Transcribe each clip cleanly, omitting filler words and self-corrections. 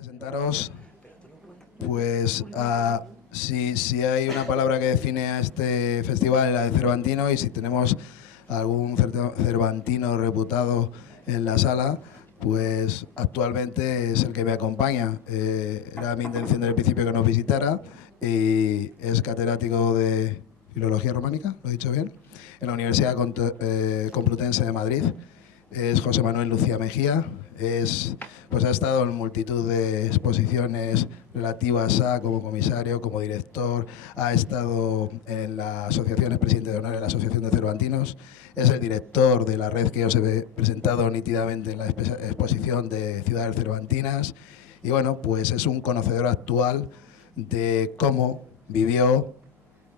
Presentaros, pues, si hay una palabra que define a este festival, la de Cervantino, y si tenemos algún cervantino reputado en la sala, pues actualmente es el que me acompaña. Era mi intención desde el principio que nos visitara y es catedrático de Filología Románica, ¿lo he dicho bien?, en la Universidad Complutense de Madrid. Es José Manuel Lucía Mejía, pues ha estado en multitud de exposiciones relativas a, como comisario, como director, ha estado en la asociación, es presidente de honor de la Asociación de Cervantinos, es el director de la red que os he presentado nítidamente en la exposición de Ciudades Cervantinas, y bueno, pues es un conocedor actual de cómo vivió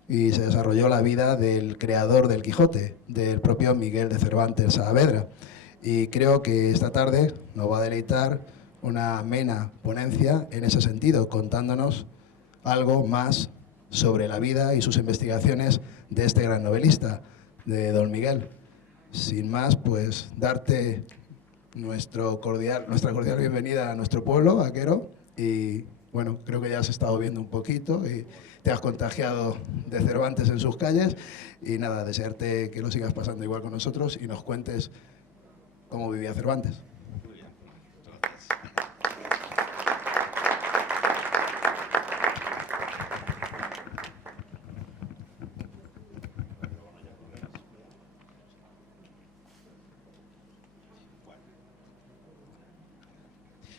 y se desarrolló la vida del creador del Quijote, del propio Miguel de Cervantes Saavedra. Y creo que esta tarde nos va a deleitar una amena ponencia en ese sentido, contándonos algo más sobre la vida y sus investigaciones de este gran novelista, de don Miguel. Sin más, pues darte nuestra cordial bienvenida a nuestro pueblo, vaquero, y bueno, creo que ya has estado viendo un poquito y te has contagiado de Cervantes en sus calles, y nada, desearte que lo sigas pasando igual con nosotros y nos cuentes cómo vivía Cervantes. Muy bien, gracias.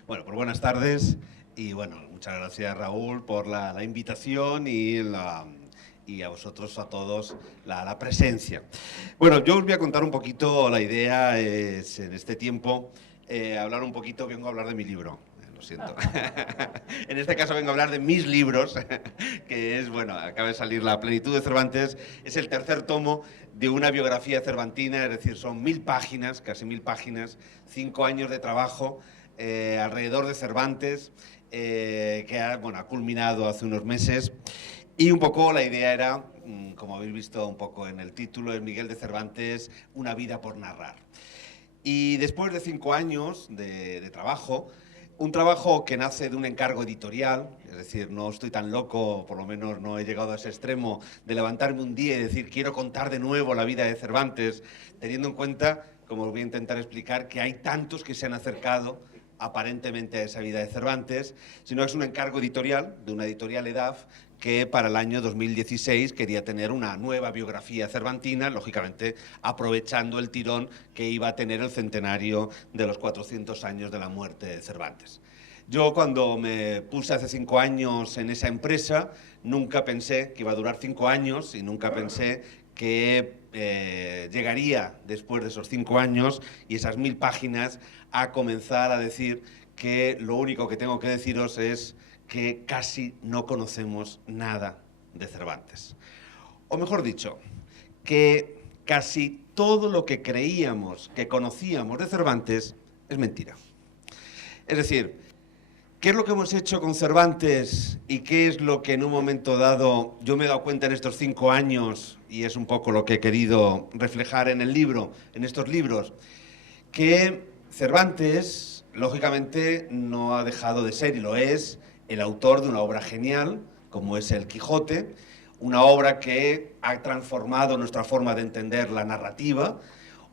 Bueno, pues buenas tardes y bueno, muchas gracias Raúl por la invitación y a vosotros, a todos, la presencia. Bueno, yo os voy a contar un poquito, la idea es en este tiempo hablar un poquito, vengo a hablar de mi libro. Lo siento. En este caso vengo a hablar de mis libros, que es, bueno, acaba de salir La plenitud de Cervantes, es el tercer tomo de una biografía cervantina, es decir, son 1000 páginas, casi 1000 páginas, 5 años de trabajo alrededor de Cervantes, que ha culminado hace unos meses. Y un poco la idea era, como habéis visto un poco en el título, es Miguel de Cervantes, una vida por narrar. Y después de 5 años de trabajo, un trabajo que nace de un encargo editorial, es decir, no estoy tan loco, por lo menos no he llegado a ese extremo de levantarme un día y decir quiero contar de nuevo la vida de Cervantes, teniendo en cuenta, como os voy a intentar explicar, que hay tantos que se han acercado aparentemente a esa vida de Cervantes, sino que es un encargo editorial de una editorial EDAF que para el año 2016 quería tener una nueva biografía cervantina, lógicamente aprovechando el tirón que iba a tener el centenario de los 400 años de la muerte de Cervantes. Yo cuando me puse hace 5 años en esa empresa, nunca pensé que iba a durar 5 años y nunca pensé que llegaría después de esos 5 años y esas 1000 páginas a comenzar a decir que lo único que tengo que deciros es que casi no conocemos nada de Cervantes. O mejor dicho, que casi todo lo que creíamos que conocíamos de Cervantes es mentira. Es decir, ¿qué es lo que hemos hecho con Cervantes y qué es lo que en un momento dado yo me he dado cuenta en estos 5 años, y es un poco lo que he querido reflejar en el libro, en estos libros, que Cervantes, lógicamente, no ha dejado de ser, y lo es, el autor de una obra genial, como es El Quijote, una obra que ha transformado nuestra forma de entender la narrativa,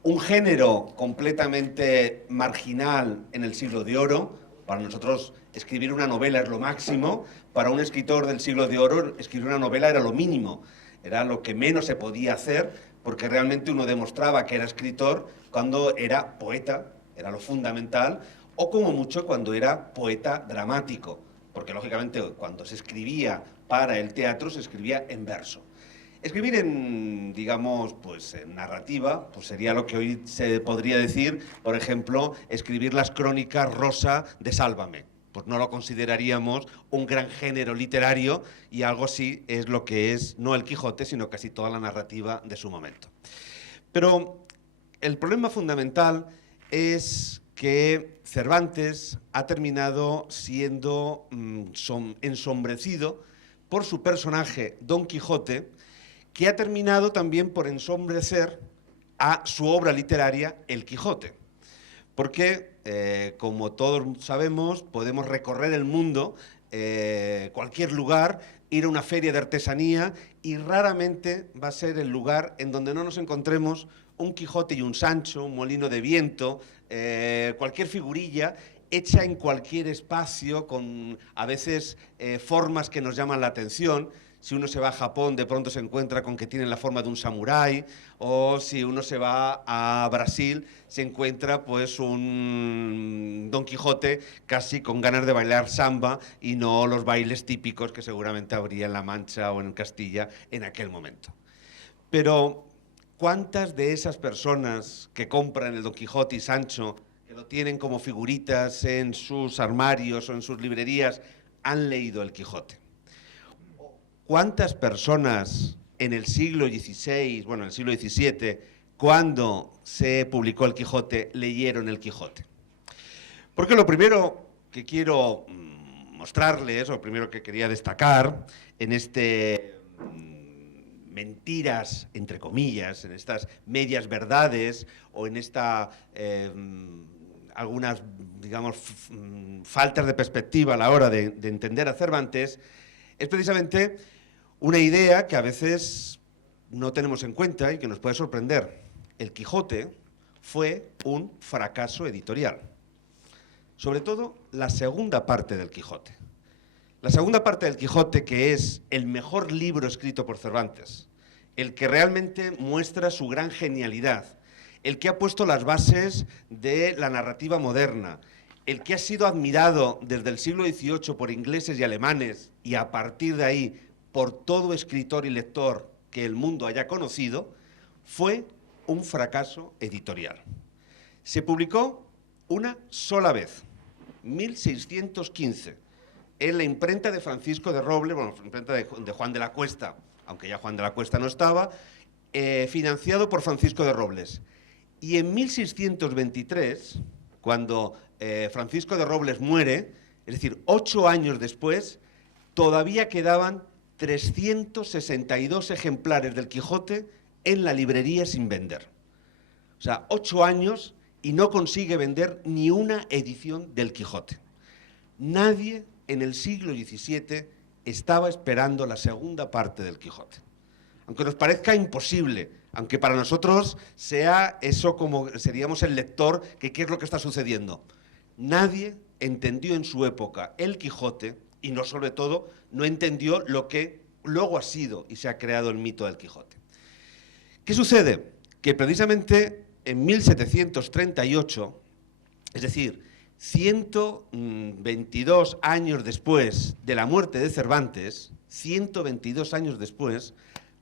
un género completamente marginal en el siglo de oro. Para nosotros escribir una novela es lo máximo, para un escritor del siglo de oro escribir una novela era lo mínimo, era lo que menos se podía hacer, porque realmente uno demostraba que era escritor cuando era poeta, era lo fundamental, o como mucho cuando era poeta dramático, porque lógicamente cuando se escribía para el teatro se escribía en verso. Escribir en, digamos, pues en narrativa, pues sería lo que hoy se podría decir, por ejemplo, escribir las crónicas rosa de Sálvame. Pues no lo consideraríamos un gran género literario, y algo así es lo que es, no el Quijote, sino casi toda la narrativa de su momento. Pero el problema fundamental es que Cervantes ha terminado siendo ensombrecido por su personaje Don Quijote, que ha terminado también por ensombrecer a su obra literaria El Quijote. Porque como todos sabemos, podemos recorrer el mundo, cualquier lugar, ir a una feria de artesanía y raramente va a ser el lugar en donde no nos encontremos un Quijote y un Sancho, un molino de viento, cualquier figurilla hecha en cualquier espacio, con a veces formas que nos llaman la atención. Si uno se va a Japón, de pronto se encuentra con que tienen la forma de un samurái, o si uno se va a Brasil, se encuentra pues un Don Quijote casi con ganas de bailar samba y no los bailes típicos que seguramente habría en La Mancha o en Castilla en aquel momento. Pero ¿cuántas de esas personas que compran el Don Quijote y Sancho, que lo tienen como figuritas en sus armarios o en sus librerías, han leído el Quijote? ¿Cuántas personas en el siglo XVI, bueno, en el siglo XVII, cuando se publicó el Quijote, leyeron el Quijote? Porque lo primero que quiero mostrarles, o lo primero que quería destacar en este mentiras, entre comillas, en estas medias verdades o en esta algunas, digamos, faltas de perspectiva a la hora de entender a Cervantes, es precisamente una idea que a veces no tenemos en cuenta y que nos puede sorprender. El Quijote fue un fracaso editorial. Sobre todo la segunda parte del Quijote. La segunda parte del Quijote, que es el mejor libro escrito por Cervantes, el que realmente muestra su gran genialidad, el que ha puesto las bases de la narrativa moderna, el que ha sido admirado desde el siglo XVIII por ingleses y alemanes y a partir de ahí por todo escritor y lector que el mundo haya conocido, fue un fracaso editorial. Se publicó una sola vez, 1615, en la imprenta de Francisco de Robles, bueno, la imprenta de Juan de la Cuesta, aunque ya Juan de la Cuesta no estaba, financiado por Francisco de Robles. Y en 1623, cuando Francisco de Robles muere, es decir, 8 años después, todavía quedaban 362 ejemplares del Quijote en la librería sin vender. O sea, 8 años y no consigue vender ni una edición del Quijote. Nadie en el siglo XVII estaba esperando la segunda parte del Quijote. Aunque nos parezca imposible, aunque para nosotros sea eso como seríamos el lector, que qué es lo que está sucediendo. Nadie entendió en su época el Quijote y no, sobre todo, no entendió lo que luego ha sido y se ha creado el mito del Quijote. ¿Qué sucede? Que precisamente en 1738, es decir, 122 años después de la muerte de Cervantes, 122 años después,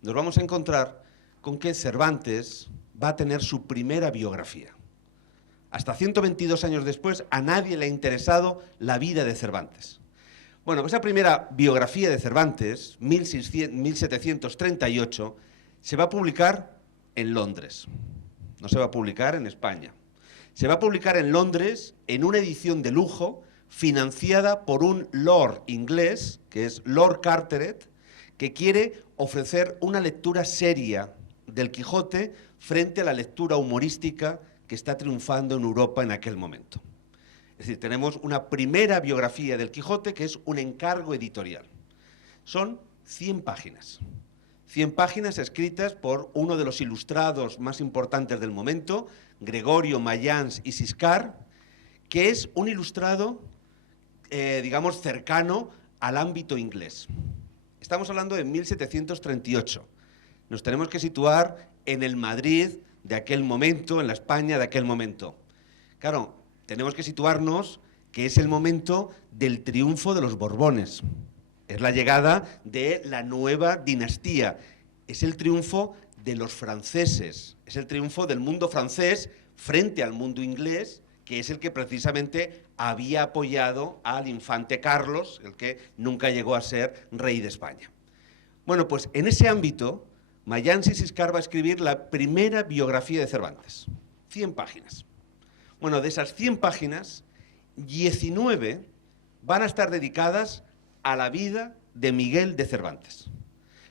nos vamos a encontrar con que Cervantes va a tener su primera biografía. Hasta 122 años después, a nadie le ha interesado la vida de Cervantes. Bueno, pues esa primera biografía de Cervantes, 1738, se va a publicar en Londres. No se va a publicar en España. Se va a publicar en Londres en una edición de lujo financiada por un lord inglés, que es Lord Carteret, que quiere ofrecer una lectura seria del Quijote frente a la lectura humorística que está triunfando en Europa en aquel momento. Es decir, tenemos una primera biografía del Quijote que es un encargo editorial. Son 100 páginas. 100 páginas escritas por uno de los ilustrados más importantes del momento, Gregorio Mayans y Siscar, que es un ilustrado, digamos, cercano al ámbito inglés. Estamos hablando de 1738. Nos tenemos que situar en el Madrid de aquel momento, en la España de aquel momento. Claro, tenemos que situarnos que es el momento del triunfo de los Borbones. Es la llegada de la nueva dinastía. Es el triunfo de los franceses. Es el triunfo del mundo francés frente al mundo inglés, que es el que precisamente había apoyado al infante Carlos, el que nunca llegó a ser rey de España. Bueno, pues en ese ámbito, Mayans y Siscar va a escribir la primera biografía de Cervantes. 100 páginas. Bueno, de esas 100 páginas, 19 van a estar dedicadas a la vida de Miguel de Cervantes.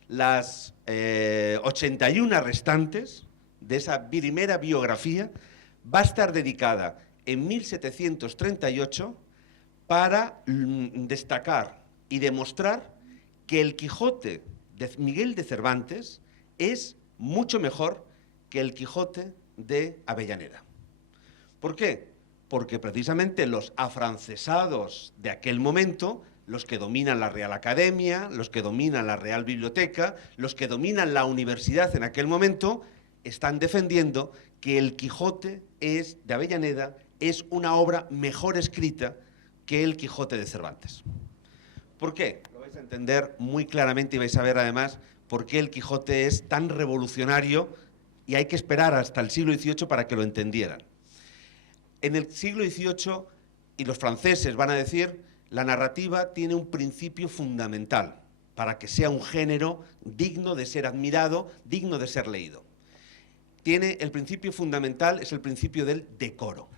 Las 81 restantes de esa primera biografía va a estar dedicada en 1738 para destacar y demostrar que el Quijote de Miguel de Cervantes es mucho mejor que el Quijote de Avellaneda. ¿Por qué? Porque precisamente los afrancesados de aquel momento, los que dominan la Real Academia, los que dominan la Real Biblioteca, los que dominan la universidad en aquel momento, están defendiendo que el Quijote de Avellaneda es una obra mejor escrita que el Quijote de Cervantes. ¿Por qué? Lo vais a entender muy claramente y vais a ver además por qué el Quijote es tan revolucionario y hay que esperar hasta el siglo XVIII para que lo entendieran. En el siglo XVIII, y los franceses van a decir, la narrativa tiene un principio fundamental para que sea un género digno de ser admirado, digno de ser leído. El principio fundamental es el principio del decoro.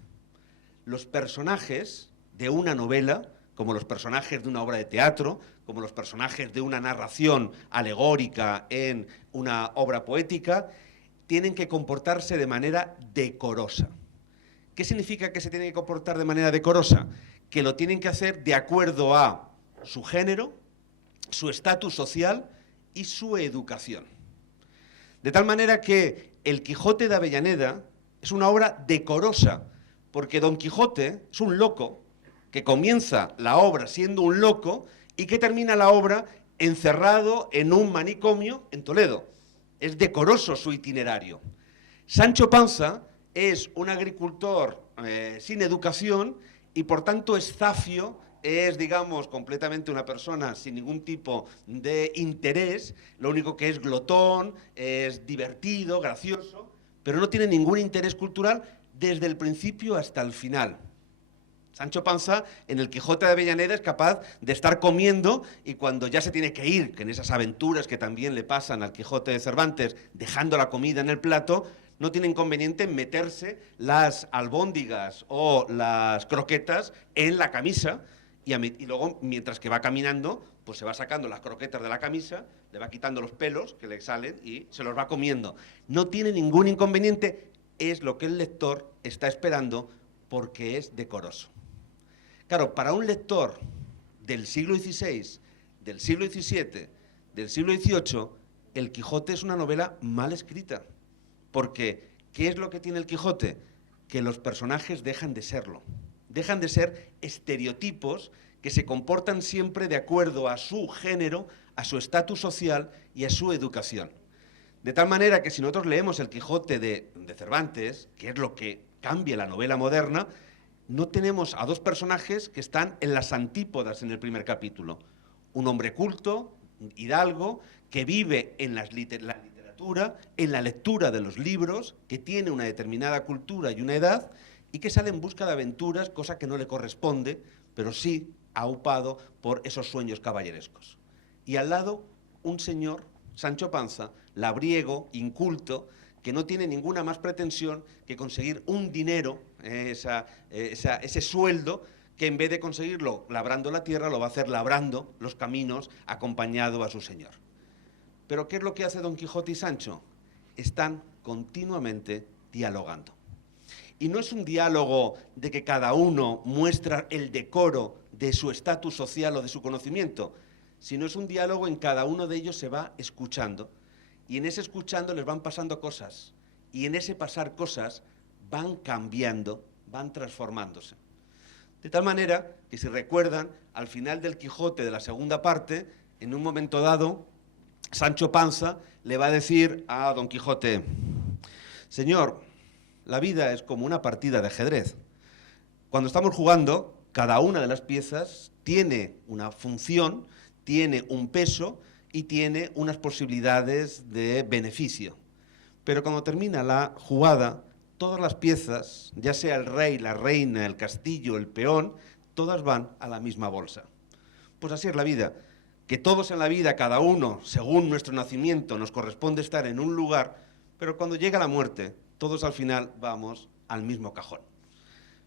Los personajes de una novela, como los personajes de una obra de teatro, como los personajes de una narración alegórica en una obra poética, tienen que comportarse de manera decorosa. ¿Qué significa que se tienen que comportar de manera decorosa? Que lo tienen que hacer de acuerdo a su género, su estatus social y su educación. De tal manera que El Quijote de Avellaneda es una obra decorosa, porque Don Quijote es un loco que comienza la obra siendo un loco y que termina la obra encerrado en un manicomio en Toledo. Es decoroso su itinerario. Sancho Panza es un agricultor sin educación y por tanto es zafio, es, digamos, completamente una persona sin ningún tipo de interés, lo único que es glotón, es divertido, gracioso, pero no tiene ningún interés cultural desde el principio hasta el final. Sancho Panza, en el Quijote de Avellaneda, es capaz de estar comiendo y cuando ya se tiene que ir, que en esas aventuras que también le pasan al Quijote de Cervantes, dejando la comida en el plato, no tiene inconveniente en meterse las albóndigas o las croquetas en la camisa y luego, mientras que va caminando, pues se va sacando las croquetas de la camisa, le va quitando los pelos que le salen y se los va comiendo. No tiene ningún inconveniente, es lo que el lector está esperando porque es decoroso. Claro, para un lector del siglo XVI, del siglo XVII, del siglo XVIII, El Quijote es una novela mal escrita. Porque, ¿qué es lo que tiene El Quijote? Que los personajes dejan de serlo. Dejan de ser estereotipos que se comportan siempre de acuerdo a su género, a su estatus social y a su educación. De tal manera que si nosotros leemos El Quijote de Cervantes, que es lo que cambia la novela moderna, no tenemos a dos personajes que están en las antípodas en el primer capítulo. Un hombre culto, hidalgo, que vive en la literatura, en la lectura de los libros, que tiene una determinada cultura y una edad, y que sale en busca de aventuras, cosa que no le corresponde, pero sí aupado por esos sueños caballerescos. Y al lado, un señor, Sancho Panza, labriego, inculto, que no tiene ninguna más pretensión que conseguir un dinero, ese sueldo, que en vez de conseguirlo labrando la tierra, lo va a hacer labrando los caminos, acompañado a su señor. Pero ¿qué es lo que hace Don Quijote y Sancho? Están continuamente dialogando. Y no es un diálogo de que cada uno muestra el decoro de su estatus social o de su conocimiento, sino es un diálogo en cada uno de ellos se va escuchando. Y en ese escuchando les van pasando cosas. Y en ese pasar cosas van cambiando, van transformándose. De tal manera que si recuerdan, al final del Quijote de la segunda parte, en un momento dado, Sancho Panza le va a decir a Don Quijote: señor, la vida es como una partida de ajedrez. Cuando estamos jugando, cada una de las piezas tiene una función, tiene un peso y tiene unas posibilidades de beneficio. Pero cuando termina la jugada, todas las piezas, ya sea el rey, la reina, el castillo, el peón, todas van a la misma bolsa. Pues así es la vida. Que todos en la vida, cada uno, según nuestro nacimiento, nos corresponde estar en un lugar, pero cuando llega la muerte, todos al final vamos al mismo cajón.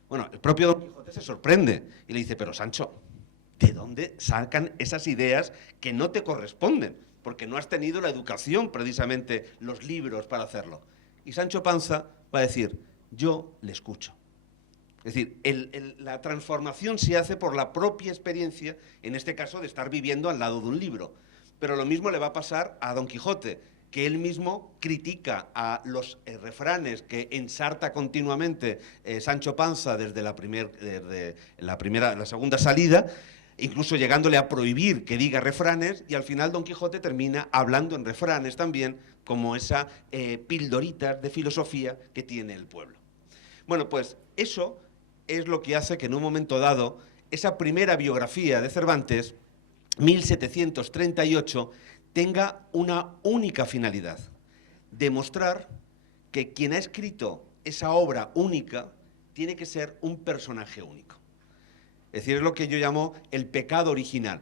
Bueno, el propio Don Quijote se sorprende y le dice: pero Sancho, ¿de dónde sacan esas ideas que no te corresponden? Porque no has tenido la educación, precisamente, los libros para hacerlo. Y Sancho Panza va a decir: yo le escucho. Es decir, la transformación se hace por la propia experiencia, en este caso de estar viviendo al lado de un libro. Pero lo mismo le va a pasar a Don Quijote, que él mismo critica a los refranes que ensarta continuamente Sancho Panza desde la segunda salida, incluso llegándole a prohibir que diga refranes, y al final Don Quijote termina hablando en refranes también, como esa pildorita de filosofía que tiene el pueblo. Bueno, pues eso es lo que hace que en un momento dado esa primera biografía de Cervantes, 1738, tenga una única finalidad: demostrar que quien ha escrito esa obra única tiene que ser un personaje único. Es decir, es lo que yo llamo el pecado original.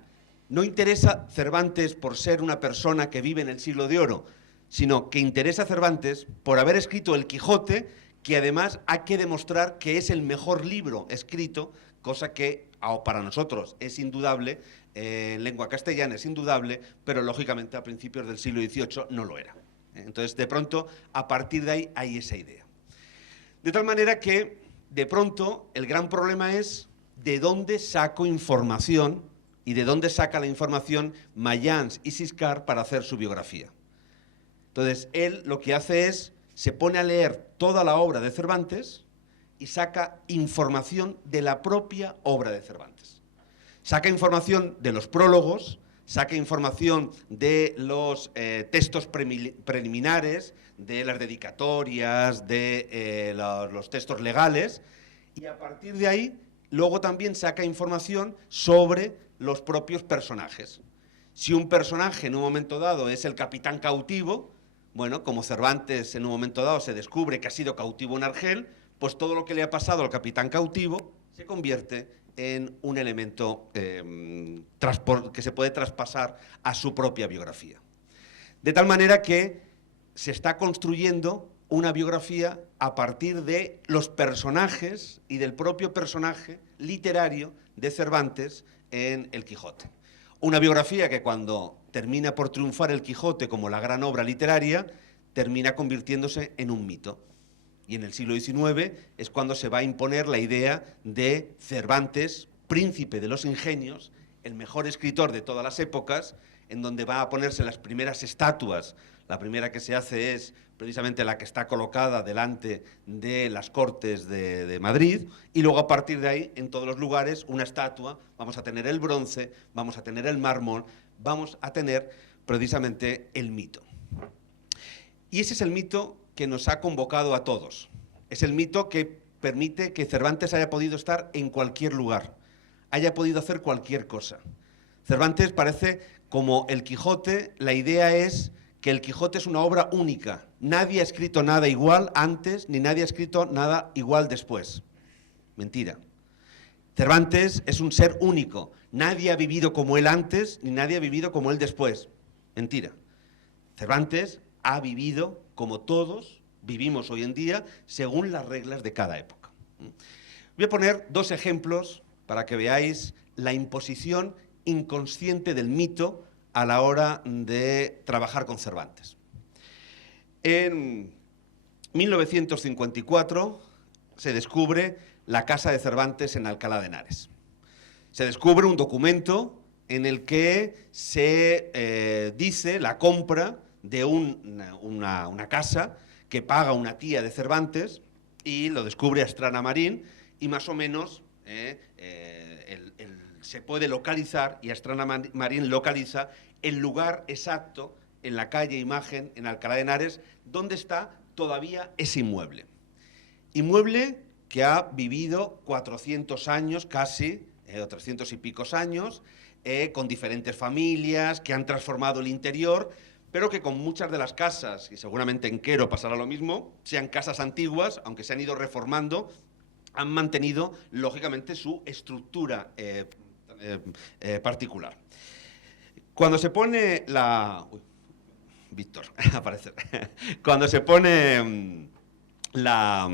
No interesa Cervantes por ser una persona que vive en el siglo de oro, sino que interesa Cervantes por haber escrito el Quijote, que además hay que demostrar que es el mejor libro escrito, cosa que para nosotros es indudable, en lengua castellana es indudable, pero lógicamente a principios del siglo XVIII no lo era. Entonces, de pronto, a partir de ahí hay esa idea. De tal manera que, de pronto, el gran problema es de dónde saco información y de dónde saca la información Mayans y Siscar para hacer su biografía. Entonces, él lo que hace es, se pone a leer toda la obra de Cervantes y saca información de la propia obra de Cervantes. Saca información de los prólogos, saca información de los textos preliminares, de las dedicatorias, de los textos legales, y a partir de ahí luego también saca información sobre los propios personajes. Si un personaje en un momento dado es el capitán cautivo, bueno, como Cervantes en un momento dado se descubre que ha sido cautivo en Argel, pues todo lo que le ha pasado al capitán cautivo se convierte en un elemento que se puede traspasar a su propia biografía. De tal manera que se está construyendo una biografía a partir de los personajes y del propio personaje literario de Cervantes en El Quijote. Una biografía que cuando termina por triunfar El Quijote como la gran obra literaria, termina convirtiéndose en un mito. Y en el siglo XIX es cuando se va a imponer la idea de Cervantes, príncipe de los ingenios, el mejor escritor de todas las épocas, en donde va a ponerse las primeras estatuas. La primera que se hace es precisamente la que está colocada delante de las Cortes de Madrid, y luego a partir de ahí, en todos los lugares, una estatua. Vamos a tener el bronce, vamos a tener el mármol, vamos a tener precisamente el mito. Y ese es el mito que nos ha convocado a todos. Es el mito que permite que Cervantes haya podido estar en cualquier lugar, haya podido hacer cualquier cosa. Cervantes parece como El Quijote. La idea es que El Quijote es una obra única. Nadie ha escrito nada igual antes, ni nadie ha escrito nada igual después. Mentira. Cervantes es un ser único. Nadie ha vivido como él antes, ni nadie ha vivido como él después. Mentira. Cervantes ha vivido como todos vivimos hoy en día, según las reglas de cada época. Voy a poner dos ejemplos para que veáis la imposición inconsciente del mito a la hora de trabajar con Cervantes. En 1954 se descubre la casa de Cervantes en Alcalá de Henares. Se descubre un documento en el que se dice la compra de una casa que paga una tía de Cervantes, y lo descubre Astrana Marín, y más o menos se puede localizar, y Astrana Marín localiza el lugar exacto en la calle Imagen, en Alcalá de Henares, donde está todavía ese inmueble. Inmueble que ha vivido 400 años casi, o 300 y picos años, con diferentes familias, que han transformado el interior, pero que con muchas de las casas, y seguramente en Quero pasará lo mismo, sean casas antiguas, aunque se han ido reformando, han mantenido, lógicamente, su estructura particular. Cuando se pone la... Uy, Víctor, aparece. Cuando se pone la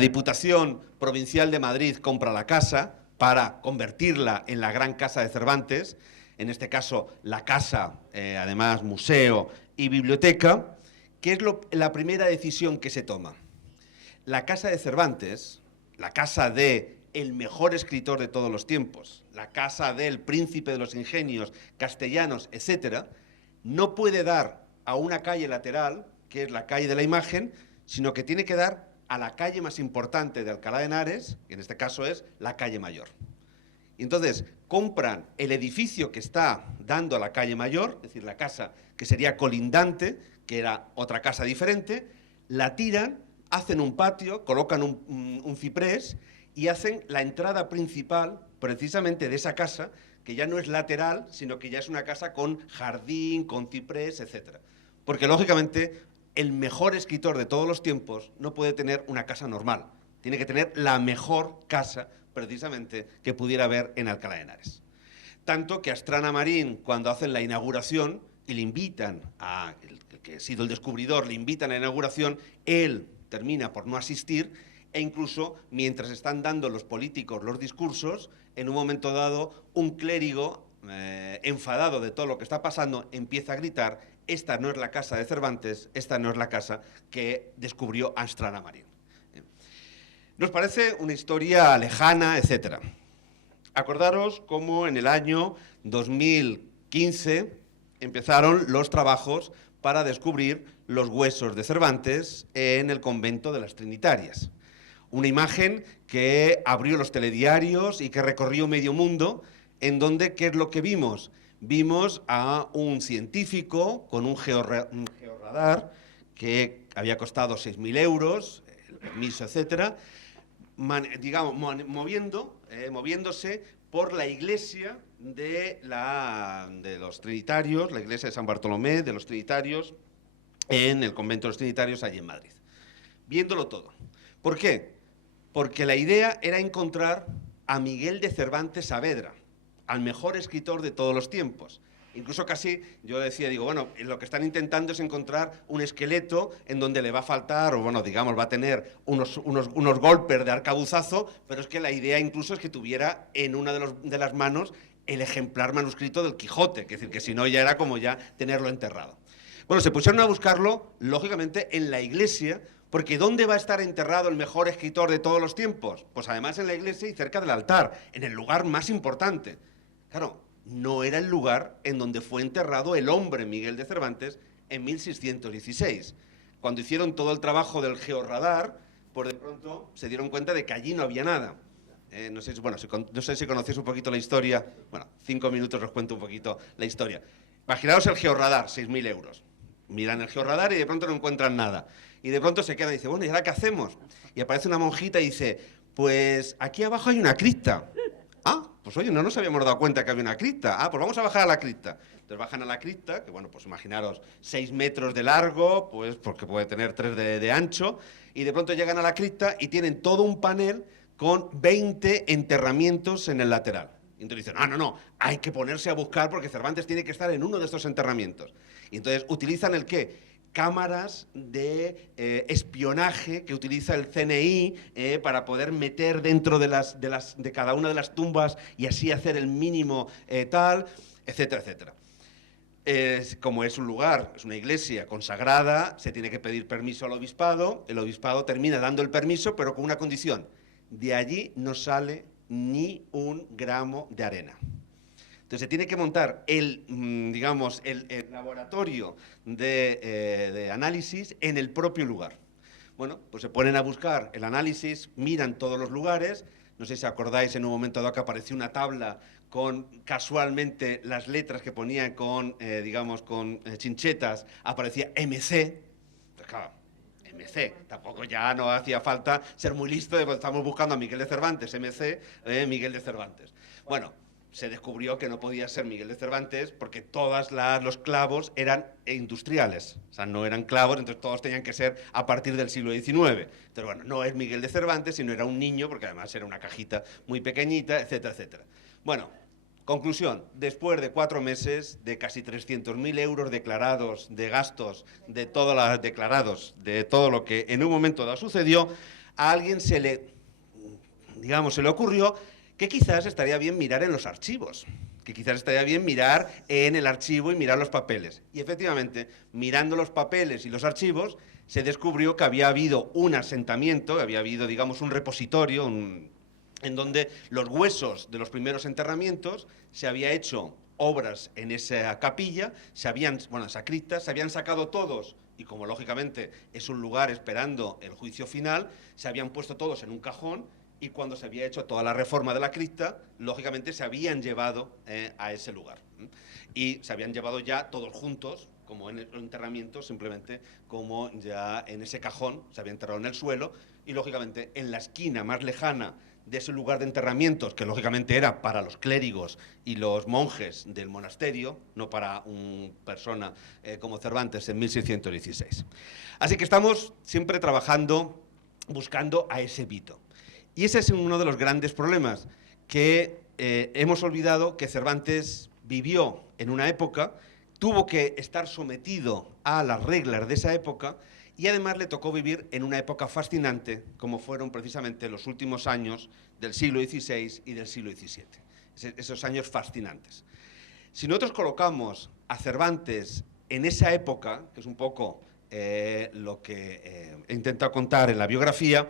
Diputación Provincial de Madrid compra la casa para convertirla en la gran casa de Cervantes, en este caso la casa, además museo y biblioteca, ¿qué es la primera decisión que se toma? La casa de Cervantes la casa de el mejor escritor de todos los tiempos, la casa del príncipe de los ingenios castellanos, etcétera, no puede dar a una calle lateral, que es la calle de la imagen, sino que tiene que dar a la calle más importante de Alcalá de Henares, que en este caso es la calle Mayor. Y entonces compran el edificio que está dando a la calle Mayor, es decir, la casa que sería colindante, que era otra casa diferente, la tiran, hacen un patio, colocan un ciprés y hacen la entrada principal precisamente de esa casa, que ya no es lateral, sino que ya es una casa con jardín, con ciprés, etc. Porque, lógicamente, el mejor escritor de todos los tiempos no puede tener una casa normal. Tiene que tener la mejor casa, precisamente, que pudiera haber en Alcalá de Henares. Tanto que Astrana Marín, cuando hacen la inauguración y le invitan a el que ha sido el descubridor, le invitan a la inauguración, él termina por no asistir, e incluso mientras están dando los políticos los discursos, en un momento dado un clérigo enfadado de todo lo que está pasando empieza a gritar: esta no es la casa de Cervantes, esta no es la casa que descubrió Astrana Marín. Nos parece una historia lejana, etcétera. Acordaros cómo en el año 2015 empezaron los trabajos para descubrir los huesos de Cervantes en el convento de las Trinitarias. Una imagen que abrió los telediarios y que recorrió medio mundo, en donde, ¿qué es lo que vimos? Vimos a un científico con un georradar que había costado 6.000 euros, el permiso, etcétera, moviéndose por la iglesia de los Trinitarios, la iglesia de San Bartolomé, de los Trinitarios, en el convento de los Trinitarios, allí en Madrid. Viéndolo todo. ¿Por qué? Porque la idea era encontrar a Miguel de Cervantes Saavedra, al mejor escritor de todos los tiempos. Incluso casi yo decía, bueno, lo que están intentando es encontrar un esqueleto en donde le va a faltar, o bueno, digamos, va a tener unos golpes de arcabuzazo, pero es que la idea incluso es que tuviera en una de las manos el ejemplar manuscrito del Quijote, es decir, que si no ya era como ya tenerlo enterrado. Bueno, se pusieron a buscarlo, lógicamente, en la iglesia, porque ¿dónde va a estar enterrado el mejor escritor de todos los tiempos? Pues además en la iglesia y cerca del altar, en el lugar más importante. Claro, no era el lugar en donde fue enterrado el hombre Miguel de Cervantes en 1616. Cuando hicieron todo el trabajo del georradar, pues de pronto se dieron cuenta de que allí no había nada. No sé si conocéis un poquito la historia. Bueno, 5 minutos os cuento un poquito la historia. Imaginaos el georradar, 6.000 euros. Miran el georradar y de pronto no encuentran nada. Y de pronto se quedan y dicen, bueno, ¿y ahora qué hacemos? Y aparece una monjita y dice, pues aquí abajo hay una cripta. Ah, pues oye, no nos habíamos dado cuenta que había una cripta. Ah, pues vamos a bajar a la cripta. Entonces bajan a la cripta, que bueno, pues imaginaros 6 metros de largo, pues porque puede tener 3 de ancho, y de pronto llegan a la cripta y tienen todo un panel con 20 enterramientos en el lateral. Y entonces dicen, no, hay que ponerse a buscar porque Cervantes tiene que estar en uno de estos enterramientos. Y entonces utilizan el ¿qué? Cámaras de espionaje que utiliza el CNI para poder meter dentro de cada una de las tumbas y así hacer el mínimo tal, etcétera, etcétera. Como es un lugar, es una iglesia consagrada, se tiene que pedir permiso al obispado, el obispado termina dando el permiso, pero con una condición: de allí no sale ni un gramo de arena. Entonces se tiene que montar el laboratorio de análisis en el propio lugar. Bueno, pues se ponen a buscar el análisis, miran todos los lugares. No sé si acordáis, en un momento dado que apareció una tabla con casualmente las letras que ponían con chinchetas, aparecía MC. Pues claro, MC, tampoco ya no hacía falta ser muy listo, estamos buscando a Miguel de Cervantes, MC, Miguel de Cervantes. Bueno, se descubrió que no podía ser Miguel de Cervantes porque todos los clavos eran industriales, o sea, no eran clavos, entonces todos tenían que ser a partir del siglo XIX. Entonces, bueno, no es Miguel de Cervantes, sino era un niño, porque además era una cajita muy pequeñita, etcétera, etcétera. Bueno, conclusión, después de 4 meses, de casi 300.000 euros declarados, de gastos, de todo lo que en un momento dado sucedió, a alguien se le ocurrió que quizás estaría bien mirar en los archivos, que quizás estaría bien mirar en el archivo y mirar los papeles. Y efectivamente, mirando los papeles y los archivos, se descubrió que había habido un asentamiento, había habido, digamos, un repositorio en donde los huesos de los primeros enterramientos se había hecho obras en esa capilla, esa cripta, se habían sacado todos, y como lógicamente es un lugar esperando el juicio final, se habían puesto todos en un cajón, y cuando se había hecho toda la reforma de la cripta, lógicamente se habían llevado a ese lugar. Y se habían llevado ya todos juntos, como en el enterramiento, simplemente como ya en ese cajón, se había enterrado en el suelo, y lógicamente en la esquina más lejana de ese lugar de enterramientos, que lógicamente era para los clérigos y los monjes del monasterio, no para una persona como Cervantes en 1616. Así que estamos siempre trabajando, buscando a ese mito. Y ese es uno de los grandes problemas, que hemos olvidado que Cervantes vivió en una época, tuvo que estar sometido a las reglas de esa época, y además le tocó vivir en una época fascinante, como fueron precisamente los últimos años del siglo XVI y del siglo XVII. Esos años fascinantes. Si nosotros colocamos a Cervantes en esa época, que es un poco lo que he intentado contar en la biografía,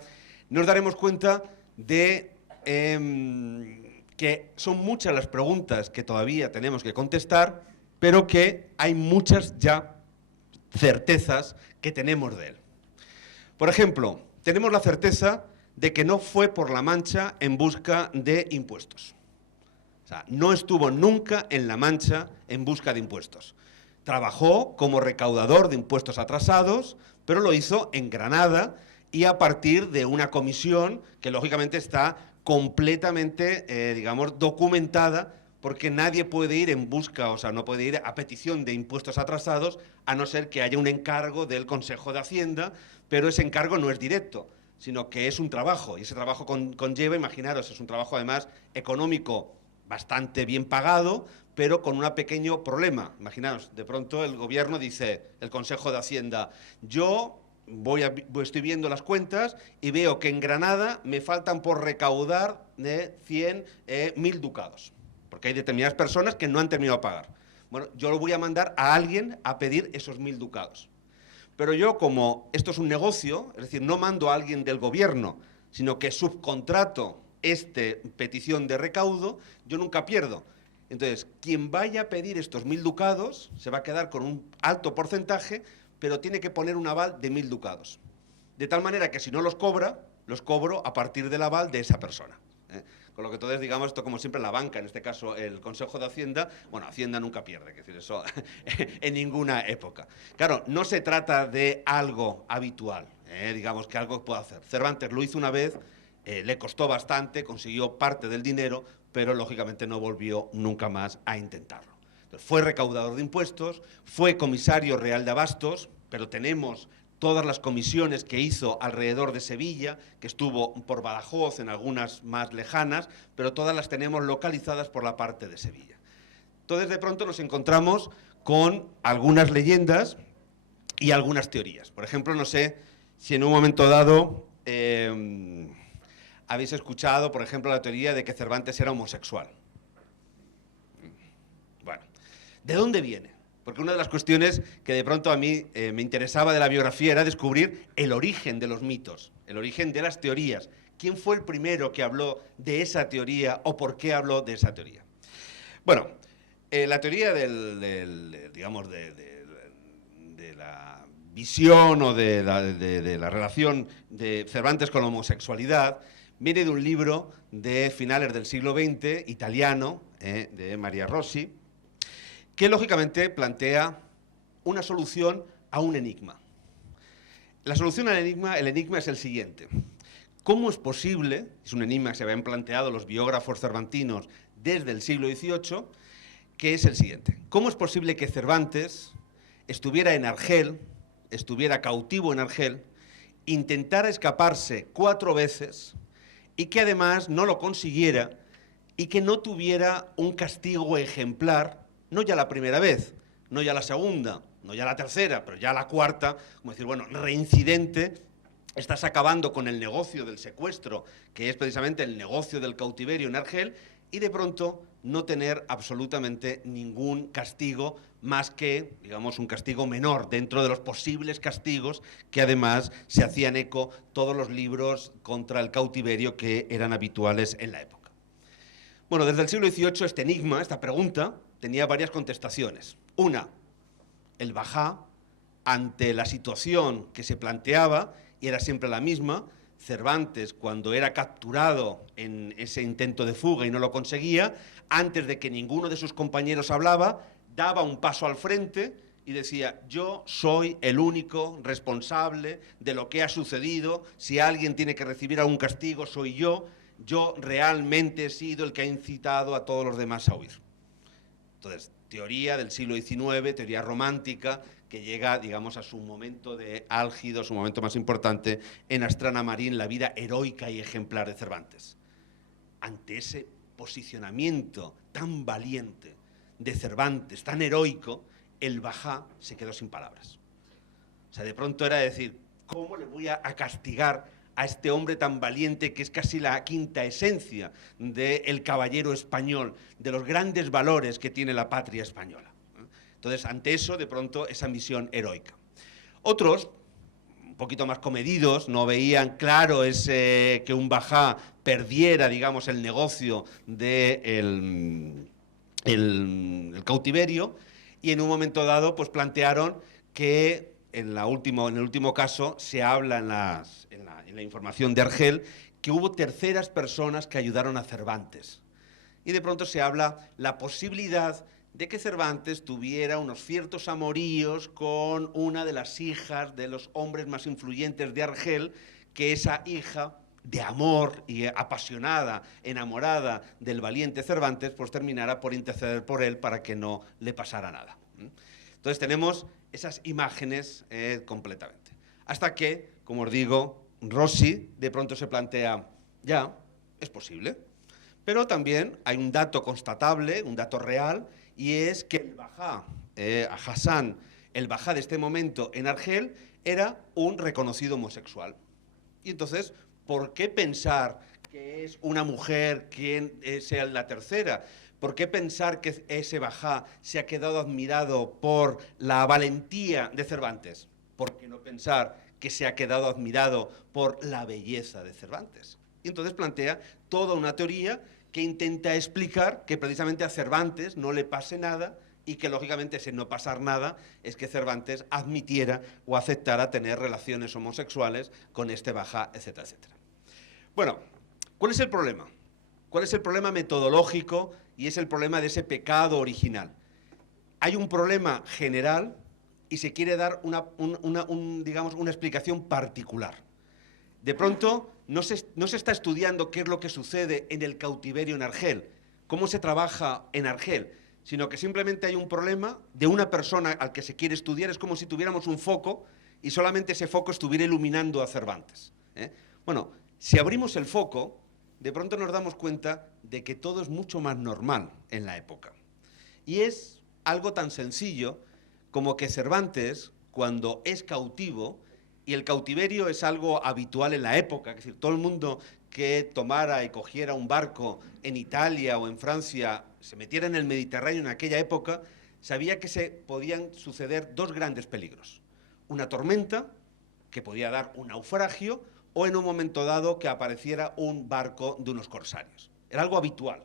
nos daremos cuenta de que son muchas las preguntas que todavía tenemos que contestar, pero que hay muchas ya certezas que tenemos de él. Por ejemplo, tenemos la certeza de que no fue por la Mancha en busca de impuestos. O sea, no estuvo nunca en la Mancha en busca de impuestos. Trabajó como recaudador de impuestos atrasados, pero lo hizo en Granada y a partir de una comisión que lógicamente está completamente, digamos, documentada, porque nadie puede ir en busca, o sea, no puede ir a petición de impuestos atrasados, a no ser que haya un encargo del Consejo de Hacienda, pero ese encargo no es directo, sino que es un trabajo, y ese trabajo conlleva, imaginaros, es un trabajo además económico bastante bien pagado, pero con un pequeño problema. Imaginaos, de pronto el gobierno dice, el Consejo de Hacienda, yo estoy viendo las cuentas y veo que en Granada me faltan por recaudar 100.000 ducados. Porque hay determinadas personas que no han terminado de pagar. Bueno, yo lo voy a mandar a alguien a pedir esos 1.000 ducados. Pero yo, como esto es un negocio, es decir, no mando a alguien del gobierno, sino que subcontrato esta petición de recaudo, yo nunca pierdo. Entonces, quien vaya a pedir estos 1.000 ducados se va a quedar con un alto porcentaje, pero tiene que poner un aval de 1.000 ducados. De tal manera que si no los cobra, los cobro a partir del aval de esa persona. Con lo que entonces, digamos, esto como siempre la banca, en este caso el Consejo de Hacienda, bueno, Hacienda nunca pierde, es decir, eso en ninguna época. Claro, no se trata de algo habitual, digamos, que algo pueda hacer. Cervantes lo hizo una vez, le costó bastante, consiguió parte del dinero, pero lógicamente no volvió nunca más a intentarlo. Entonces, fue recaudador de impuestos, fue comisario real de abastos, pero tenemos todas las comisiones que hizo alrededor de Sevilla, que estuvo por Badajoz, en algunas más lejanas, pero todas las tenemos localizadas por la parte de Sevilla. Entonces, de pronto nos encontramos con algunas leyendas y algunas teorías. Por ejemplo, no sé si en un momento dado habéis escuchado, por ejemplo, la teoría de que Cervantes era homosexual. Bueno, ¿de dónde viene? Porque una de las cuestiones que de pronto a mí me interesaba de la biografía era descubrir el origen de los mitos, el origen de las teorías. ¿Quién fue el primero que habló de esa teoría o por qué habló de esa teoría? Bueno, la teoría de la visión o de la relación de Cervantes con la homosexualidad viene de un libro de finales del siglo XX, italiano, de Maria Rossi, que lógicamente plantea una solución a un enigma. La solución al enigma, el enigma es el siguiente. ¿Cómo es posible, es un enigma que se habían planteado los biógrafos cervantinos desde el siglo XVIII, que es el siguiente? ¿Cómo es posible que Cervantes estuviera en Argel, estuviera cautivo en Argel, intentara escaparse 4 veces y que además no lo consiguiera y que no tuviera un castigo ejemplar, no ya la primera vez, no ya la segunda, no ya la tercera, pero ya la cuarta, como decir, bueno, reincidente, estás acabando con el negocio del secuestro, que es precisamente el negocio del cautiverio en Argel, y de pronto no tener absolutamente ningún castigo más que, digamos, un castigo menor dentro de los posibles castigos que además se hacían eco todos los libros contra el cautiverio que eran habituales en la época. Bueno, desde el siglo XVIII este enigma, esta pregunta, tenía varias contestaciones. Una, el bajá, ante la situación que se planteaba, y era siempre la misma, Cervantes, cuando era capturado en ese intento de fuga y no lo conseguía, antes de que ninguno de sus compañeros hablaba, daba un paso al frente y decía: yo soy el único responsable de lo que ha sucedido, si alguien tiene que recibir algún castigo soy yo realmente he sido el que ha incitado a todos los demás a huir. Entonces, teoría del siglo XIX, teoría romántica, que llega, digamos, a su momento de álgido, su momento más importante en Astrana Marín, la vida heroica y ejemplar de Cervantes. Ante ese posicionamiento tan valiente de Cervantes, tan heroico, el bajá se quedó sin palabras. O sea, de pronto era decir, ¿cómo le voy a castigar a este hombre tan valiente que es casi la quinta esencia del caballero español, de los grandes valores que tiene la patria española? Entonces, ante eso, de pronto, esa misión heroica. Otros, un poquito más comedidos, no veían claro que un bajá perdiera, digamos, el negocio del cautiverio, y en un momento dado pues plantearon que en el último caso se habla en la información de Argel que hubo terceras personas que ayudaron a Cervantes. Y de pronto se habla la posibilidad de que Cervantes tuviera unos ciertos amoríos con una de las hijas de los hombres más influyentes de Argel, que esa hija, de amor y apasionada, enamorada del valiente Cervantes, pues terminara por interceder por él para que no le pasara nada. Entonces tenemos esas imágenes completamente. Hasta que, como os digo, Rossi de pronto se plantea, ya, es posible, pero también hay un dato constatable, un dato real, y es que el bajá, Hassan, el bajá de este momento en Argel, era un reconocido homosexual. Y entonces, ¿por qué pensar que es una mujer quien sea la tercera? ¿Por qué pensar que ese bajá se ha quedado admirado por la valentía de Cervantes? ¿Por qué no pensar que se ha quedado admirado por la belleza de Cervantes? Y entonces plantea toda una teoría que intenta explicar que precisamente a Cervantes no le pase nada y que lógicamente ese no pasar nada es que Cervantes admitiera o aceptara tener relaciones homosexuales con este bajá, etcétera, etcétera. Bueno, ¿cuál es el problema? ¿Cuál es el problema metodológico y es el problema de ese pecado original? Hay un problema general y se quiere dar digamos, una explicación particular. De pronto no se está estudiando qué es lo que sucede en el cautiverio en Argel, cómo se trabaja en Argel, sino que simplemente hay un problema de una persona al que se quiere estudiar. Es como si tuviéramos un foco y solamente ese foco estuviera iluminando a Cervantes. Bueno, si abrimos el foco, de pronto nos damos cuenta de que todo es mucho más normal en la época. Y es algo tan sencillo como que Cervantes, cuando es cautivo, y el cautiverio es algo habitual en la época, es decir, todo el mundo que tomara y cogiera un barco en Italia o en Francia, se metiera en el Mediterráneo en aquella época, sabía que se podían suceder dos grandes peligros. Una tormenta, que podía dar un naufragio, o en un momento dado que apareciera un barco de unos corsarios. Era algo habitual.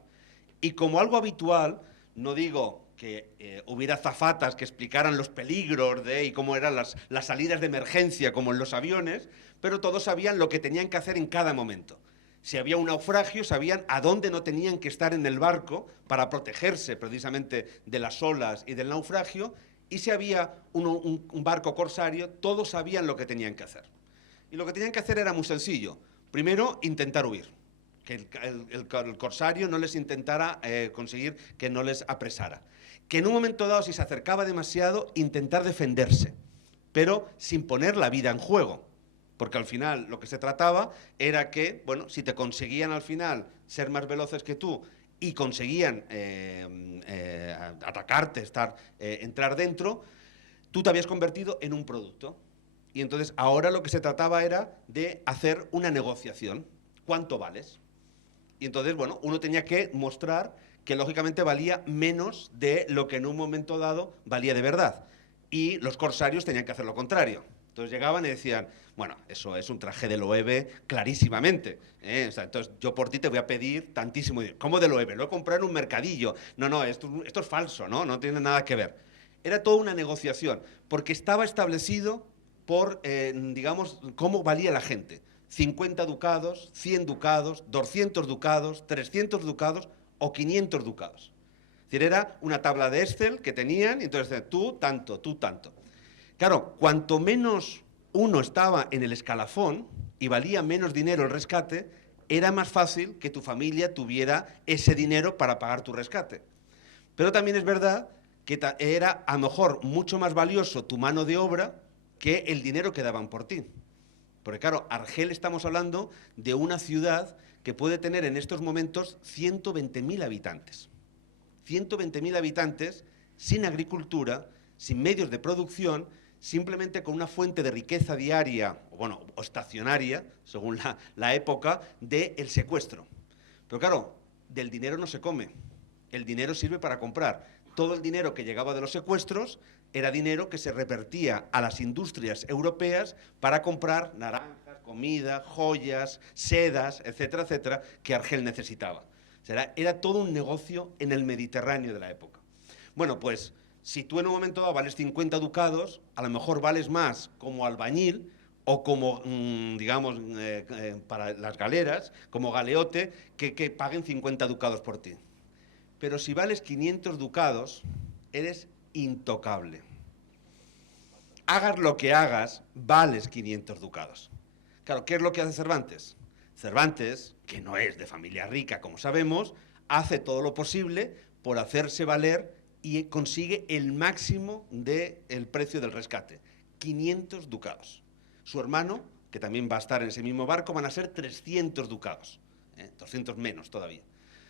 Y como algo habitual, no digo que hubiera azafatas que explicaran los peligros y cómo eran las salidas de emergencia, como en los aviones, pero todos sabían lo que tenían que hacer en cada momento. Si había un naufragio, sabían a dónde no tenían que estar en el barco para protegerse precisamente de las olas y del naufragio, y si había un barco corsario, todos sabían lo que tenían que hacer. Y lo que tenían que hacer era muy sencillo. Primero, intentar huir. Que el corsario no les intentara conseguir que no les apresara. Que en un momento dado, si se acercaba demasiado, intentar defenderse, pero sin poner la vida en juego. Porque al final lo que se trataba era que, bueno, si te conseguían al final ser más veloces que tú y conseguían atacarte, entrar dentro, tú te habías convertido en un producto. Y entonces ahora lo que se trataba era de hacer una negociación. ¿Cuánto vales? Y entonces, bueno, uno tenía que mostrar que lógicamente valía menos de lo que en un momento dado valía de verdad. Y los corsarios tenían que hacer lo contrario. Entonces llegaban y decían, bueno, eso es un traje de Loewe clarísimamente. O sea, entonces yo por ti te voy a pedir tantísimo dinero. ¿Cómo de Loewe? Lo he comprado en un mercadillo. No, esto es falso, ¿no? No tiene nada que ver. Era toda una negociación, porque estaba establecido por, digamos, cómo valía la gente. 50 ducados, 100 ducados, 200 ducados, 300 ducados o 500 ducados. Es decir, era una tabla de Excel que tenían, y entonces tú tanto, tú tanto. Claro, cuanto menos uno estaba en el escalafón y valía menos dinero el rescate, era más fácil que tu familia tuviera ese dinero para pagar tu rescate. Pero también es verdad que era a lo mejor mucho más valioso tu mano de obra que el dinero que daban por ti. Porque claro, Argel estamos hablando de una ciudad que puede tener en estos momentos 120.000 habitantes. 120.000 habitantes sin agricultura, sin medios de producción, simplemente con una fuente de riqueza diaria, o estacionaria, según la época, del secuestro. Pero claro, del dinero no se come. El dinero sirve para comprar. Todo el dinero que llegaba de los secuestros era dinero que se revertía a las industrias europeas para comprar naranjas, comida, joyas, sedas, etcétera, etcétera, que Argel necesitaba. O sea, era todo un negocio en el Mediterráneo de la época. Bueno, pues si tú en un momento dado vales 50 ducados, a lo mejor vales más como albañil o como, digamos, para las galeras, como galeote, que paguen 50 ducados por ti. Pero si vales 500 ducados, eres intocable. Hagas lo que hagas, vales 500 ducados. Claro, ¿qué es lo que hace Cervantes? Cervantes, que no es de familia rica, como sabemos, hace todo lo posible por hacerse valer y consigue el máximo del precio del rescate, 500 ducados. Su hermano, que también va a estar en ese mismo barco, van a ser 300 ducados, 200 menos todavía.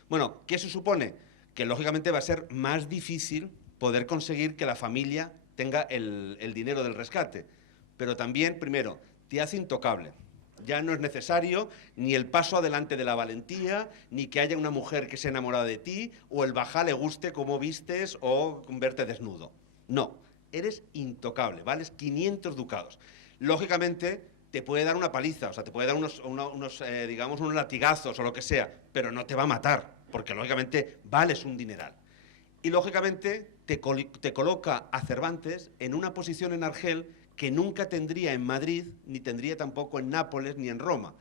Bueno, ¿qué se supone? Que lógicamente va a ser más difícil poder conseguir que la familia tenga el dinero del rescate. Pero también, primero, te hace intocable. Ya no es necesario ni el paso adelante de la valentía, ni que haya una mujer que se enamora de ti, o el bajá le guste cómo vistes o verte desnudo. No, eres intocable, vales 500 ducados. Lógicamente, te puede dar una paliza, o sea, te puede dar digamos, unos latigazos o lo que sea, pero no te va a matar, porque lógicamente vales un dineral. Y lógicamente te coloca a Cervantes en una posición en Argel que nunca tendría en Madrid, ni tendría tampoco en Nápoles, ni en Roma.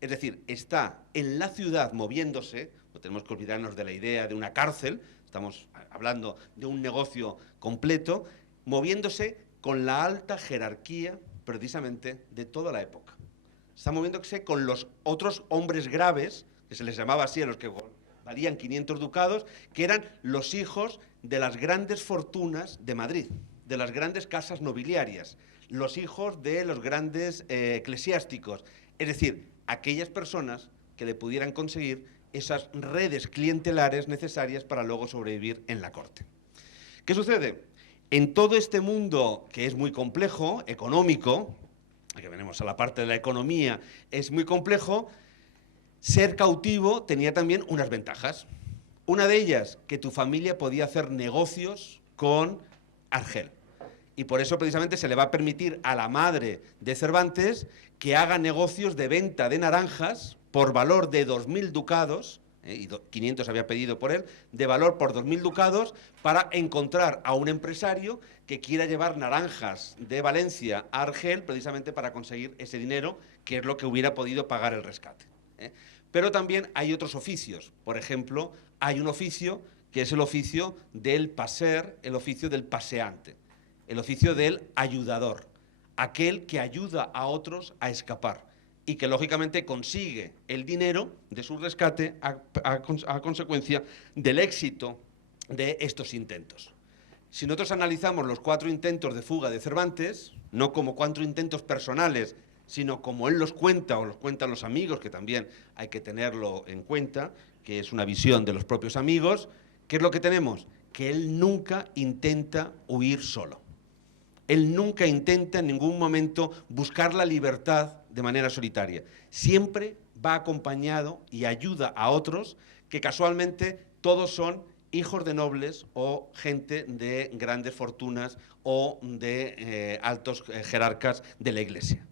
Es decir, está en la ciudad moviéndose, no tenemos que olvidarnos de la idea de una cárcel, estamos hablando de un negocio completo, moviéndose con la alta jerarquía, precisamente, de toda la época. Está moviéndose con los otros hombres graves, que se les llamaba así a los que valían 500 ducados, que eran los hijos de las grandes fortunas de Madrid, de las grandes casas nobiliarias, los hijos de los grandes eclesiásticos, es decir, aquellas personas que le pudieran conseguir esas redes clientelares necesarias para luego sobrevivir en la corte. ¿Qué sucede? En todo este mundo que es muy complejo, económico, aquí venimos a la parte de la economía, es muy complejo, ser cautivo tenía también unas ventajas. Una de ellas, que tu familia podía hacer negocios con Argel. Y por eso precisamente se le va a permitir a la madre de Cervantes que haga negocios de venta de naranjas por valor de 2.000 ducados, y 500 había pedido por él, de valor por 2.000 ducados, para encontrar a un empresario que quiera llevar naranjas de Valencia a Argel, precisamente para conseguir ese dinero, que es lo que hubiera podido pagar el rescate. Pero también hay otros oficios. Por ejemplo, hay un oficio que es el oficio del paser, el oficio del paseante, el oficio del ayudador, aquel que ayuda a otros a escapar y que lógicamente consigue el dinero de su rescate a consecuencia del éxito de estos intentos. Si nosotros analizamos los 4 intentos de fuga de Cervantes, no como 4 intentos personales, sino como él los cuenta o los cuentan los amigos, que también hay que tenerlo en cuenta, que es una visión de los propios amigos, ¿qué es lo que tenemos? Que él nunca intenta huir solo. Él nunca intenta en ningún momento buscar la libertad de manera solitaria. Siempre va acompañado y ayuda a otros que casualmente todos son hijos de nobles o gente de grandes fortunas o de altos jerarcas de la Iglesia.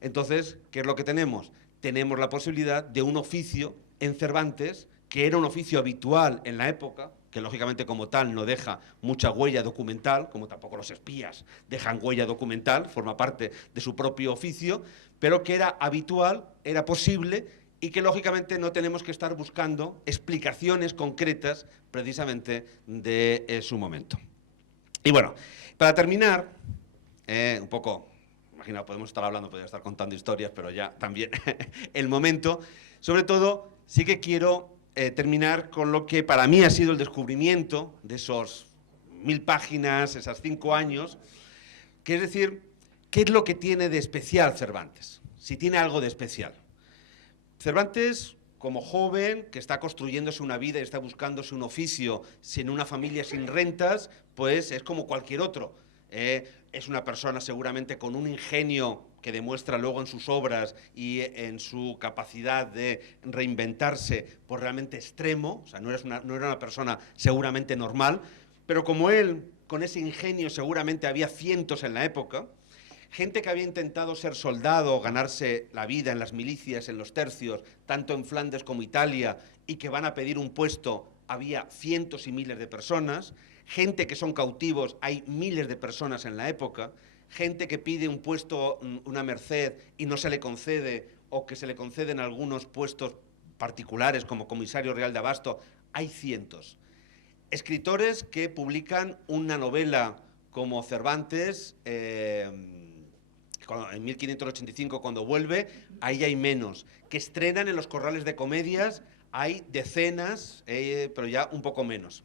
Entonces, ¿qué es lo que tenemos? Tenemos la posibilidad de un oficio en Cervantes, que era un oficio habitual en la época, que lógicamente como tal no deja mucha huella documental, como tampoco los espías dejan huella documental, forma parte de su propio oficio, pero que era habitual, era posible, y que lógicamente no tenemos que estar buscando explicaciones concretas precisamente de su momento. Y bueno, para terminar, un poco, imagina, podemos estar hablando, podría estar contando historias, pero ya también el momento, sobre todo sí que quiero terminar con lo que para mí ha sido el descubrimiento de esos 1000 páginas, esas 5 años, que es decir, ¿qué es lo que tiene de especial Cervantes? Si tiene algo de especial. Cervantes, como joven, que está construyéndose una vida y está buscándose un oficio en una familia sin rentas, pues es como cualquier otro. Es una persona seguramente con un ingenio que demuestra luego en sus obras y en su capacidad de reinventarse, pues realmente extremo, o sea, no era una persona seguramente normal, pero como él, con ese ingenio seguramente había cientos en la época, gente que había intentado ser soldado, ganarse la vida en las milicias, en los tercios, tanto en Flandes como Italia, y que van a pedir un puesto, había cientos y miles de personas, gente que son cautivos, hay miles de personas en la época, gente que pide un puesto, una merced, y no se le concede, o que se le conceden algunos puestos particulares como comisario real de abasto, hay cientos. Escritores que publican una novela como Cervantes, en 1585 cuando vuelve, ahí hay menos. Que estrenan en los corrales de comedias, hay decenas, pero ya un poco menos.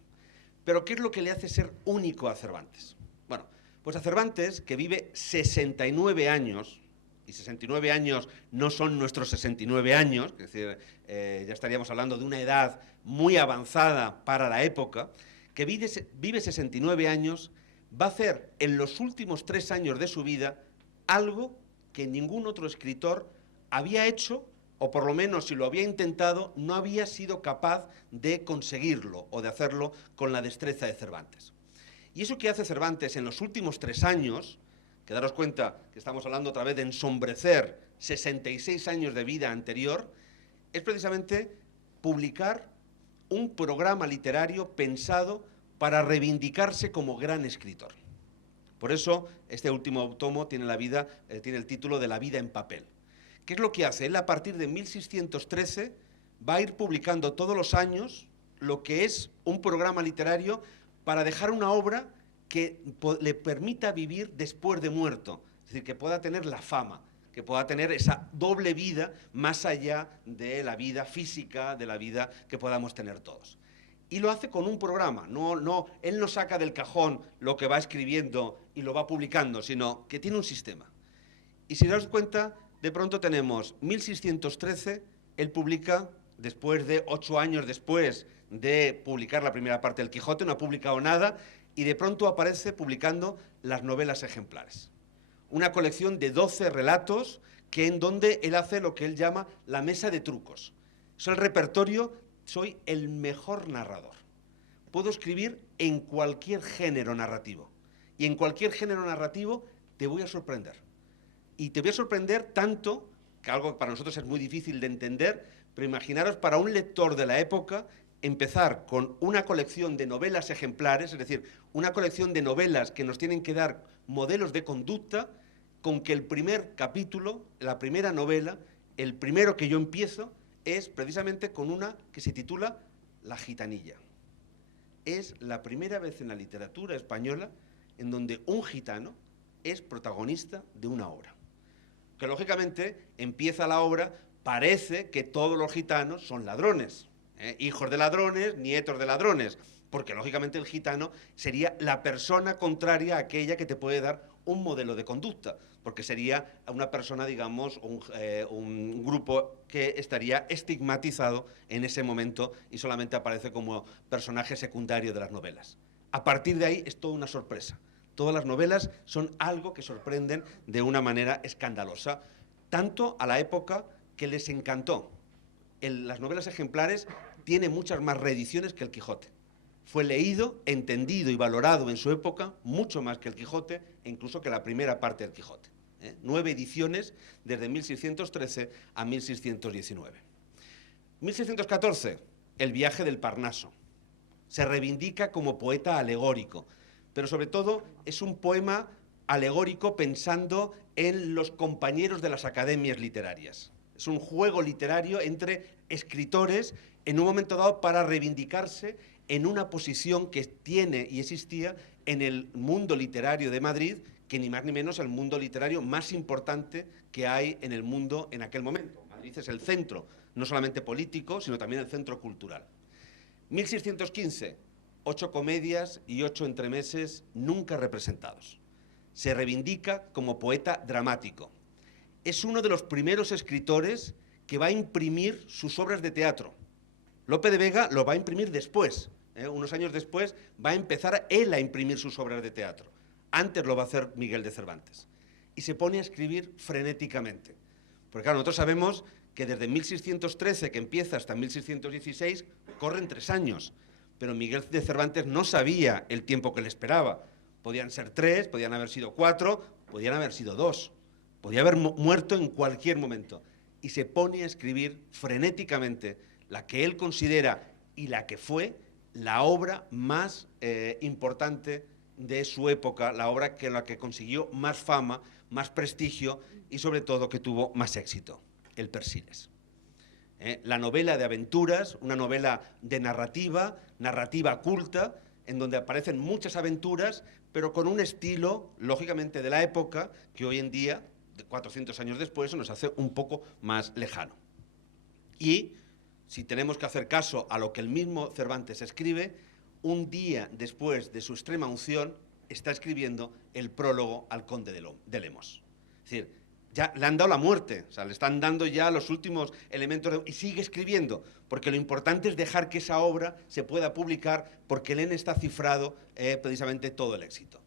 Pero ¿qué es lo que le hace ser único a Cervantes? Bueno, pues a Cervantes, que vive 69 años, y 69 años no son nuestros 69 años, es decir, ya estaríamos hablando de una edad muy avanzada para la época, que vive 69 años, va a hacer en los últimos 3 años de su vida algo que ningún otro escritor había hecho, o por lo menos si lo había intentado, no había sido capaz de conseguirlo o de hacerlo con la destreza de Cervantes. Y eso que hace Cervantes en los últimos 3 años, que daros cuenta que estamos hablando otra vez de ensombrecer 66 años de vida anterior, es precisamente publicar un programa literario pensado para reivindicarse como gran escritor. Por eso, este último tomo tiene el título de La vida en papel. ¿Qué es lo que hace? Él, a partir de 1613, va a ir publicando todos los años lo que es un programa literario para dejar una obra que le permita vivir después de muerto, es decir, que pueda tener la fama, que pueda tener esa doble vida más allá de la vida física, de la vida que podamos tener todos. Y lo hace con un programa, él no saca del cajón lo que va escribiendo y lo va publicando, sino que tiene un sistema. Y si os dais cuenta, de pronto tenemos 1613, él publica, después de 8 años después de publicar la primera parte del Quijote, no ha publicado nada, y de pronto aparece publicando las novelas ejemplares. Una colección de 12 relatos en donde él hace lo que él llama la mesa de trucos. Es el repertorio. Soy el mejor narrador. Puedo escribir en cualquier género narrativo. Y en cualquier género narrativo te voy a sorprender. Y te voy a sorprender tanto, que algo que para nosotros es muy difícil de entender, pero imaginaros para un lector de la época empezar con una colección de novelas ejemplares, es decir, una colección de novelas que nos tienen que dar modelos de conducta, con que el primer capítulo, la primera novela, el primero que yo empiezo, es precisamente con una que se titula La gitanilla. Es la primera vez en la literatura española en donde un gitano es protagonista de una obra. Que lógicamente empieza la obra, parece que todos los gitanos son ladrones, hijos de ladrones, nietos de ladrones, porque lógicamente el gitano sería la persona contraria a aquella que te puede dar un modelo de conducta, porque sería una persona, digamos, un grupo que estaría estigmatizado en ese momento y solamente aparece como personaje secundario de las novelas. A partir de ahí es toda una sorpresa. Todas las novelas son algo que sorprenden de una manera escandalosa, tanto a la época que les encantó. Las novelas ejemplares tienen muchas más reediciones que el Quijote. Fue leído, entendido y valorado en su época mucho más que el Quijote e incluso que la primera parte del Quijote. 9 ediciones desde 1613 a 1619. 1614, El viaje del Parnaso. Se reivindica como poeta alegórico, pero sobre todo es un poema alegórico pensando en los compañeros de las academias literarias. Es un juego literario entre escritores en un momento dado para reivindicarse en una posición que tiene y existía en el mundo literario de Madrid, que ni más ni menos el mundo literario más importante que hay en el mundo en aquel momento. Madrid es el centro, no solamente político, sino también el centro cultural. 1615, 8 comedias y 8 entremeses nunca representados. Se reivindica como poeta dramático. Es uno de los primeros escritores que va a imprimir sus obras de teatro. Lope de Vega lo va a imprimir después, unos años después va a empezar él a imprimir sus obras de teatro. Antes lo va a hacer Miguel de Cervantes. Y se pone a escribir frenéticamente. Porque claro, nosotros sabemos que desde 1613, que empieza, hasta 1616, corren 3 años. Pero Miguel de Cervantes no sabía el tiempo que le esperaba. Podían ser 3, podían haber sido 4, podían haber sido 2. Podía haber muerto en cualquier momento. Y se pone a escribir frenéticamente la que él considera y la que fue la obra más importante de su época, la obra la que consiguió más fama, más prestigio y sobre todo que tuvo más éxito, El Persiles. La novela de aventuras, una novela de narrativa culta, en donde aparecen muchas aventuras, pero con un estilo, lógicamente, de la época, que hoy en día, 400 años después, se nos hace un poco más lejano. Y, si tenemos que hacer caso a lo que el mismo Cervantes escribe, un día después de su extrema unción, está escribiendo el prólogo al Conde de Lemos. Es decir, ya le han dado la muerte, o sea, le están dando ya los últimos elementos, y sigue escribiendo, porque lo importante es dejar que esa obra se pueda publicar, porque en él está cifrado precisamente todo el éxito.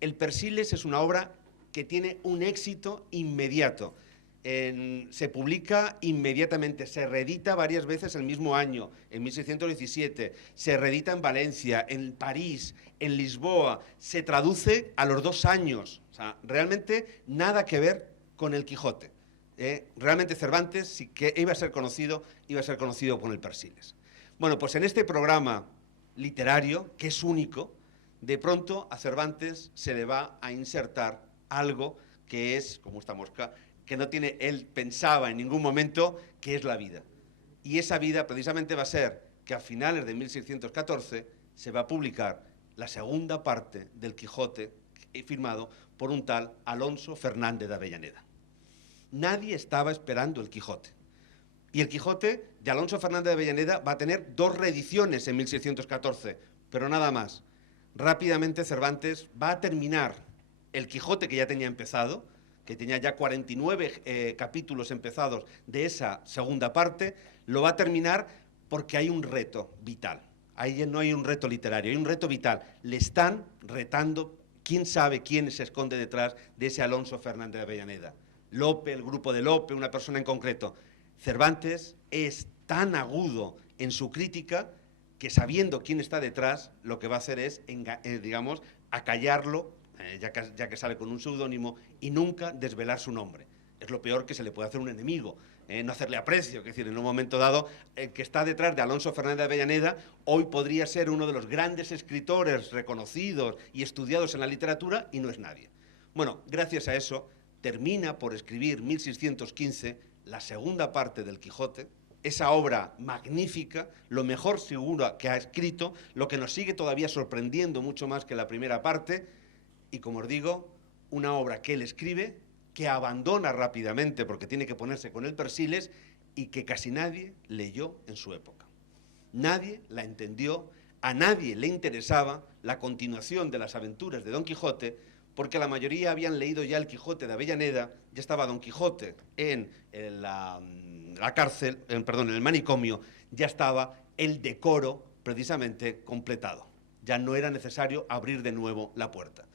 El Persiles es una obra que tiene un éxito inmediato. Se publica inmediatamente, se reedita varias veces el mismo año, en 1617, se reedita en Valencia, en París, en Lisboa, se traduce a los 2 años. O sea, realmente nada que ver con el Quijote. Realmente Cervantes, si que iba a ser conocido con el Persiles. Bueno, pues en este programa literario, que es único, de pronto a Cervantes se le va a insertar algo que es, como esta mosca, que no tiene, él pensaba en ningún momento, que es la vida. Y esa vida precisamente va a ser que a finales de 1614 se va a publicar la segunda parte del Quijote, firmado por un tal Alonso Fernández de Avellaneda. Nadie estaba esperando el Quijote. Y el Quijote de Alonso Fernández de Avellaneda va a tener 2 reediciones en 1614, pero nada más. Rápidamente Cervantes va a terminar el Quijote que ya tenía empezado, que tenía ya 49 capítulos empezados de esa segunda parte, lo va a terminar porque hay un reto vital. Ahí no hay un reto literario, hay un reto vital. Le están retando, quién sabe quién se esconde detrás de ese Alonso Fernández de Avellaneda. Lope, el grupo de Lope, una persona en concreto. Cervantes es tan agudo en su crítica que, sabiendo quién está detrás, lo que va a hacer es, digamos, acallarlo, ya que sale con un seudónimo, y nunca desvelar su nombre. Es lo peor que se le puede hacer a un enemigo, no hacerle aprecio. Es decir, en un momento dado, el que está detrás de Alonso Fernández de Avellaneda hoy podría ser uno de los grandes escritores reconocidos y estudiados en la literatura, y no es nadie. Bueno, gracias a eso, termina por escribir 1615 la segunda parte del Quijote, esa obra magnífica, lo mejor seguro que ha escrito, lo que nos sigue todavía sorprendiendo mucho más que la primera parte, y como os digo, una obra que él escribe, que abandona rápidamente porque tiene que ponerse con el Persiles, y que casi nadie leyó en su época. Nadie la entendió, a nadie le interesaba la continuación de las aventuras de Don Quijote, porque la mayoría habían leído ya el Quijote de Avellaneda, ya estaba Don Quijote en la cárcel, en el manicomio, ya estaba el decoro precisamente completado. Ya no era necesario abrir de nuevo la puerta.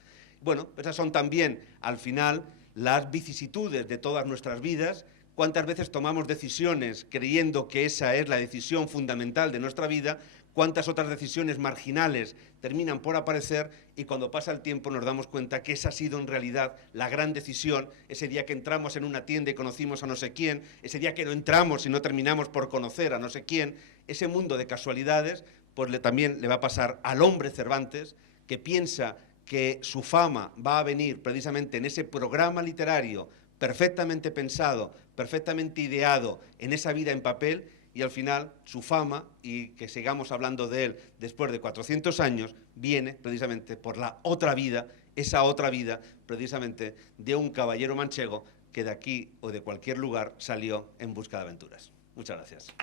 Bueno, esas son también, al final, las vicisitudes de todas nuestras vidas, cuántas veces tomamos decisiones creyendo que esa es la decisión fundamental de nuestra vida, cuántas otras decisiones marginales terminan por aparecer y cuando pasa el tiempo nos damos cuenta que esa ha sido en realidad la gran decisión, ese día que entramos en una tienda y conocimos a no sé quién, ese día que no entramos y no terminamos por conocer a no sé quién, ese mundo de casualidades, pues también le va a pasar al hombre Cervantes, que piensa que su fama va a venir precisamente en ese programa literario perfectamente pensado, perfectamente ideado en esa vida en papel, y al final su fama, y que sigamos hablando de él después de 400 años, viene precisamente por la otra vida, esa otra vida precisamente de un caballero manchego que de aquí o de cualquier lugar salió en busca de aventuras. Muchas gracias.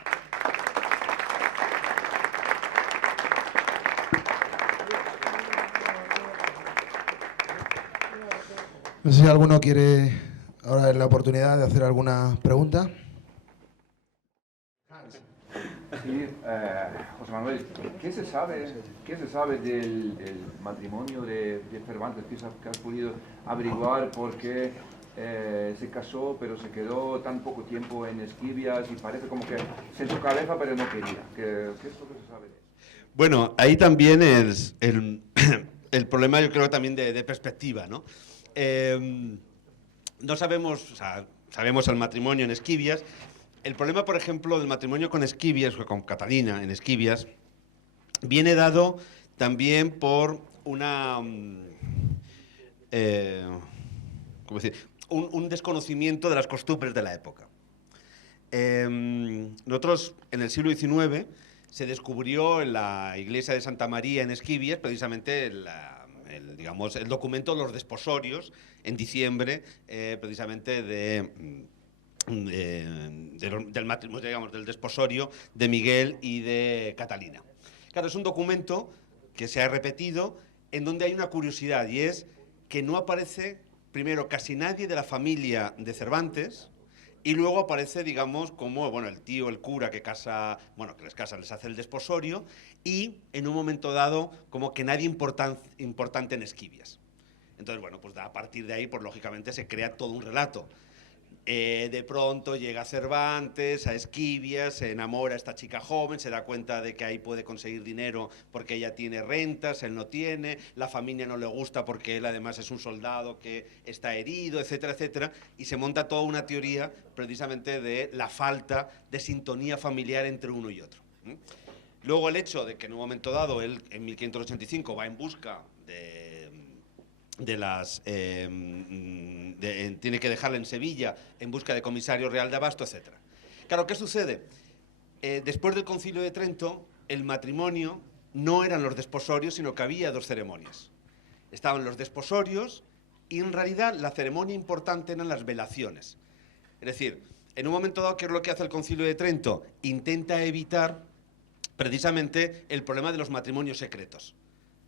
No sé si alguno quiere ahora la oportunidad de hacer alguna pregunta. Sí, José Manuel, ¿qué se sabe del matrimonio de Cervantes? ¿Qué has podido averiguar por qué se casó, pero se quedó tan poco tiempo en Esquivias y parece como que se echó cabeza, pero no quería? ¿Qué es lo que se sabe de eso? Bueno, ahí también es el problema, yo creo, también de perspectiva, ¿no? No sabemos, o sea, sabemos el matrimonio en Esquivias. El problema, por ejemplo, del matrimonio con Esquivias, o con Catalina en Esquivias, viene dado también por una, ¿cómo decir? Un desconocimiento de las costumbres de la época. Nosotros, en el siglo XIX, se descubrió en la iglesia de Santa María en Esquivias, precisamente el documento de los desposorios, en diciembre, precisamente del matrimonio, digamos, del desposorio de Miguel y de Catalina. Claro, es un documento que se ha repetido en donde hay una curiosidad, y es que no aparece, primero, casi nadie de la familia de Cervantes, y luego aparece, digamos, como, bueno, el tío, el cura que casa, bueno, que les casa, les hace el desposorio, y en un momento dado, como que nadie importante en Esquivias. Entonces, bueno, pues a partir de ahí, pues lógicamente se crea todo un relato. De pronto llega Cervantes a Esquivias, se enamora a esta chica joven, se da cuenta de que ahí puede conseguir dinero porque ella tiene rentas, él no tiene, la familia no le gusta porque él además es un soldado que está herido, etcétera, etcétera, y se monta toda una teoría precisamente de la falta de sintonía familiar entre uno y otro. Luego el hecho de que en un momento dado él en 1585 va en busca tiene que dejarla en Sevilla en busca de comisario real de abasto, etc. Claro, ¿qué sucede? Después del Concilio de Trento, el matrimonio no eran los desposorios, sino que había dos ceremonias. Estaban los desposorios y en realidad la ceremonia importante eran las velaciones. Es decir, en un momento dado, ¿qué es lo que hace el Concilio de Trento? Intenta evitar precisamente el problema de los matrimonios secretos,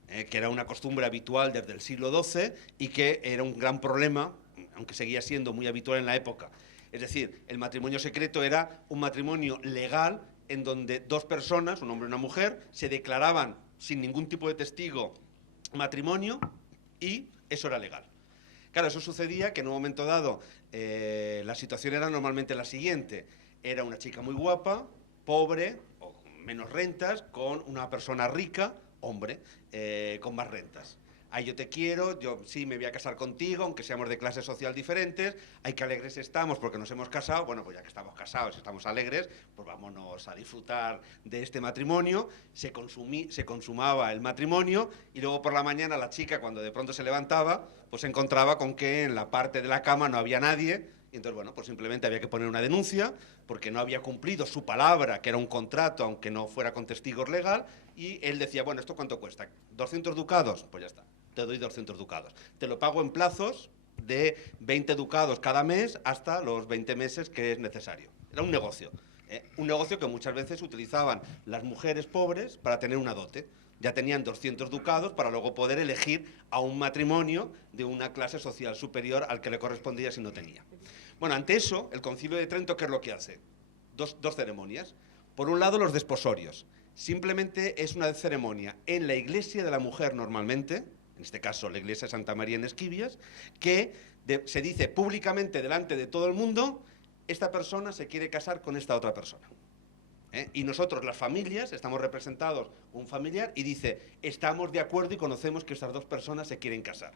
que era una costumbre habitual desde el siglo XII y que era un gran problema, aunque seguía siendo muy habitual en la época. Es decir, el matrimonio secreto era un matrimonio legal en donde dos personas, un hombre y una mujer, se declaraban sin ningún tipo de testigo matrimonio y eso era legal. Claro, eso sucedía que en un momento dado la situación era normalmente la siguiente. Era una chica muy guapa, pobre o con menos rentas, con una persona rica, hombre, con más rentas. Ay, yo te quiero, yo sí me voy a casar contigo, aunque seamos de clase social diferentes. Ay, qué alegres estamos porque nos hemos casado. Bueno, pues ya que estamos casados y estamos alegres, pues vámonos a disfrutar de este matrimonio. Se consumaba el matrimonio y luego por la mañana la chica, cuando de pronto se levantaba, pues se encontraba con que en la parte de la cama no había nadie. Y entonces, bueno, pues simplemente había que poner una denuncia porque no había cumplido su palabra, que era un contrato, aunque no fuera con testigos legal, y él decía, bueno, ¿esto cuánto cuesta? ¿200 ducados? Pues ya está, te doy 200 ducados. Te lo pago en plazos de 20 ducados cada mes hasta los 20 meses que es necesario. Era un negocio que muchas veces utilizaban las mujeres pobres para tener una dote. Ya tenían 200 ducados para luego poder elegir a un matrimonio de una clase social superior al que le correspondía si no tenía. Bueno, ante eso, el Concilio de Trento, ¿qué es lo que hace? Dos ceremonias. Por un lado, los desposorios. Simplemente es una ceremonia en la iglesia de la mujer normalmente, en este caso la iglesia de Santa María en Esquivias, que se dice públicamente delante de todo el mundo esta persona se quiere casar con esta otra persona. Y nosotros, las familias, estamos representados un familiar y dice, estamos de acuerdo y conocemos que estas dos personas se quieren casar.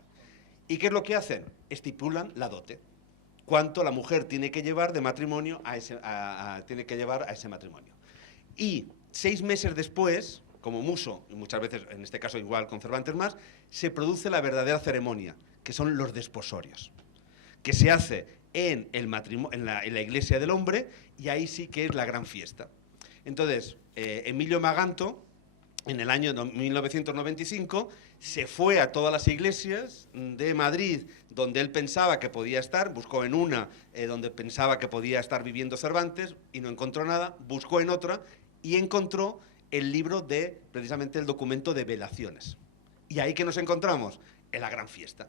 ¿Y qué es lo que hacen? Estipulan la dote. Cuánto la mujer tiene que llevar de matrimonio tiene que llevar a ese matrimonio. Y 6 meses después, como muso, y muchas veces, en este caso igual con Cervantes más, se produce la verdadera ceremonia, que son los desposorios, que se hace en la iglesia del hombre, y ahí sí que es la gran fiesta. Entonces, Emilio Maganto, en el año 1995, se fue a todas las iglesias de Madrid donde él pensaba que podía estar, buscó en una donde pensaba que podía estar viviendo Cervantes y no encontró nada, buscó en otra y encontró el libro de, precisamente el documento de velaciones. ¿Y ahí qué nos encontramos? En la gran fiesta.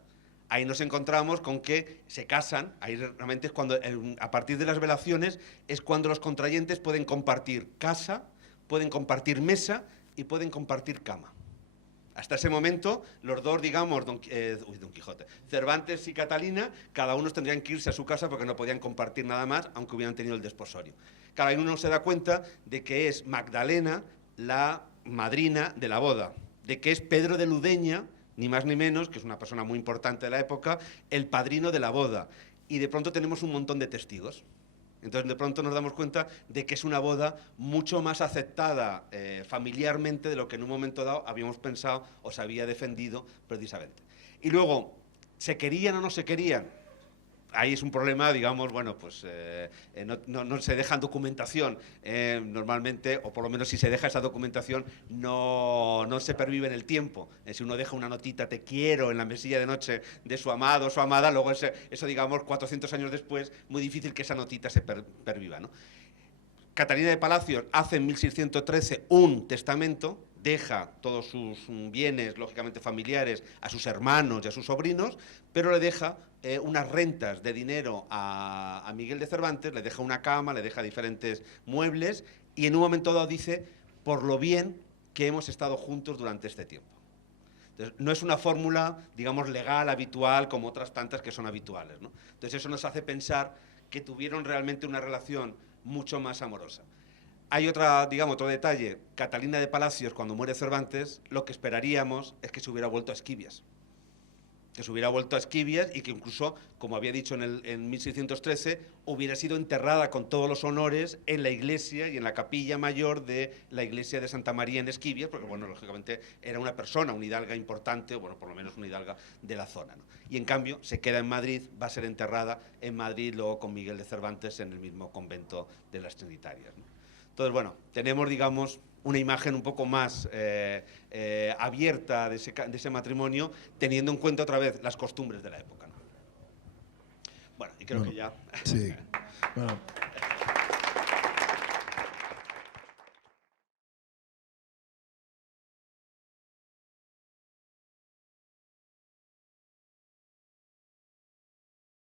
Ahí nos encontramos con que se casan, ahí realmente es cuando, a partir de las velaciones, es cuando los contrayentes pueden compartir casa, pueden compartir mesa y pueden compartir cama. Hasta ese momento, los dos, digamos, Don Quijote, Cervantes y Catalina, cada uno tendrían que irse a su casa porque no podían compartir nada más, aunque hubieran tenido el desposorio. Cada uno se da cuenta de que es Magdalena la madrina de la boda, de que es Pedro de Ludeña, ni más ni menos, que es una persona muy importante de la época, el padrino de la boda. Y de pronto tenemos un montón de testigos. Entonces, de pronto nos damos cuenta de que es una boda mucho más aceptada familiarmente de lo que en un momento dado habíamos pensado o se había defendido precisamente. Y luego, ¿se querían o no se querían? Ahí es un problema, digamos, bueno, pues no se deja documentación normalmente, o por lo menos si se deja esa documentación no se pervive en el tiempo. Si uno deja una notita, te quiero, en la mesilla de noche de su amado o su amada, luego eso, digamos, 400 años después, muy difícil que esa notita se perviva, ¿no? Catalina de Palacios hace en 1613 un testamento, deja todos sus bienes, lógicamente familiares, a sus hermanos y a sus sobrinos, pero le deja unas rentas de dinero a Miguel de Cervantes, le deja una cama, le deja diferentes muebles y en un momento dado dice, por lo bien que hemos estado juntos durante este tiempo. Entonces, no es una fórmula, digamos, legal, habitual, como otras tantas que son habituales, ¿no? Entonces eso nos hace pensar que tuvieron realmente una relación mucho más amorosa. Hay otro detalle. Catalina de Palacios, cuando muere Cervantes, lo que esperaríamos es que se hubiera vuelto a Esquivias. Que se hubiera vuelto a Esquivias y que incluso, como había dicho en 1613, hubiera sido enterrada con todos los honores en la iglesia y en la capilla mayor de la iglesia de Santa María en Esquivias, porque, bueno, lógicamente era una persona, una hidalga importante, o bueno, por lo menos una hidalga de la zona, ¿no? Y en cambio se queda en Madrid, va a ser enterrada en Madrid luego con Miguel de Cervantes en el mismo convento de las Trinitarias, ¿no? Entonces, bueno, tenemos, digamos, una imagen un poco más abierta de ese matrimonio, teniendo en cuenta otra vez las costumbres de la época, ¿no? Bueno, y creo que ya... Sí, bueno...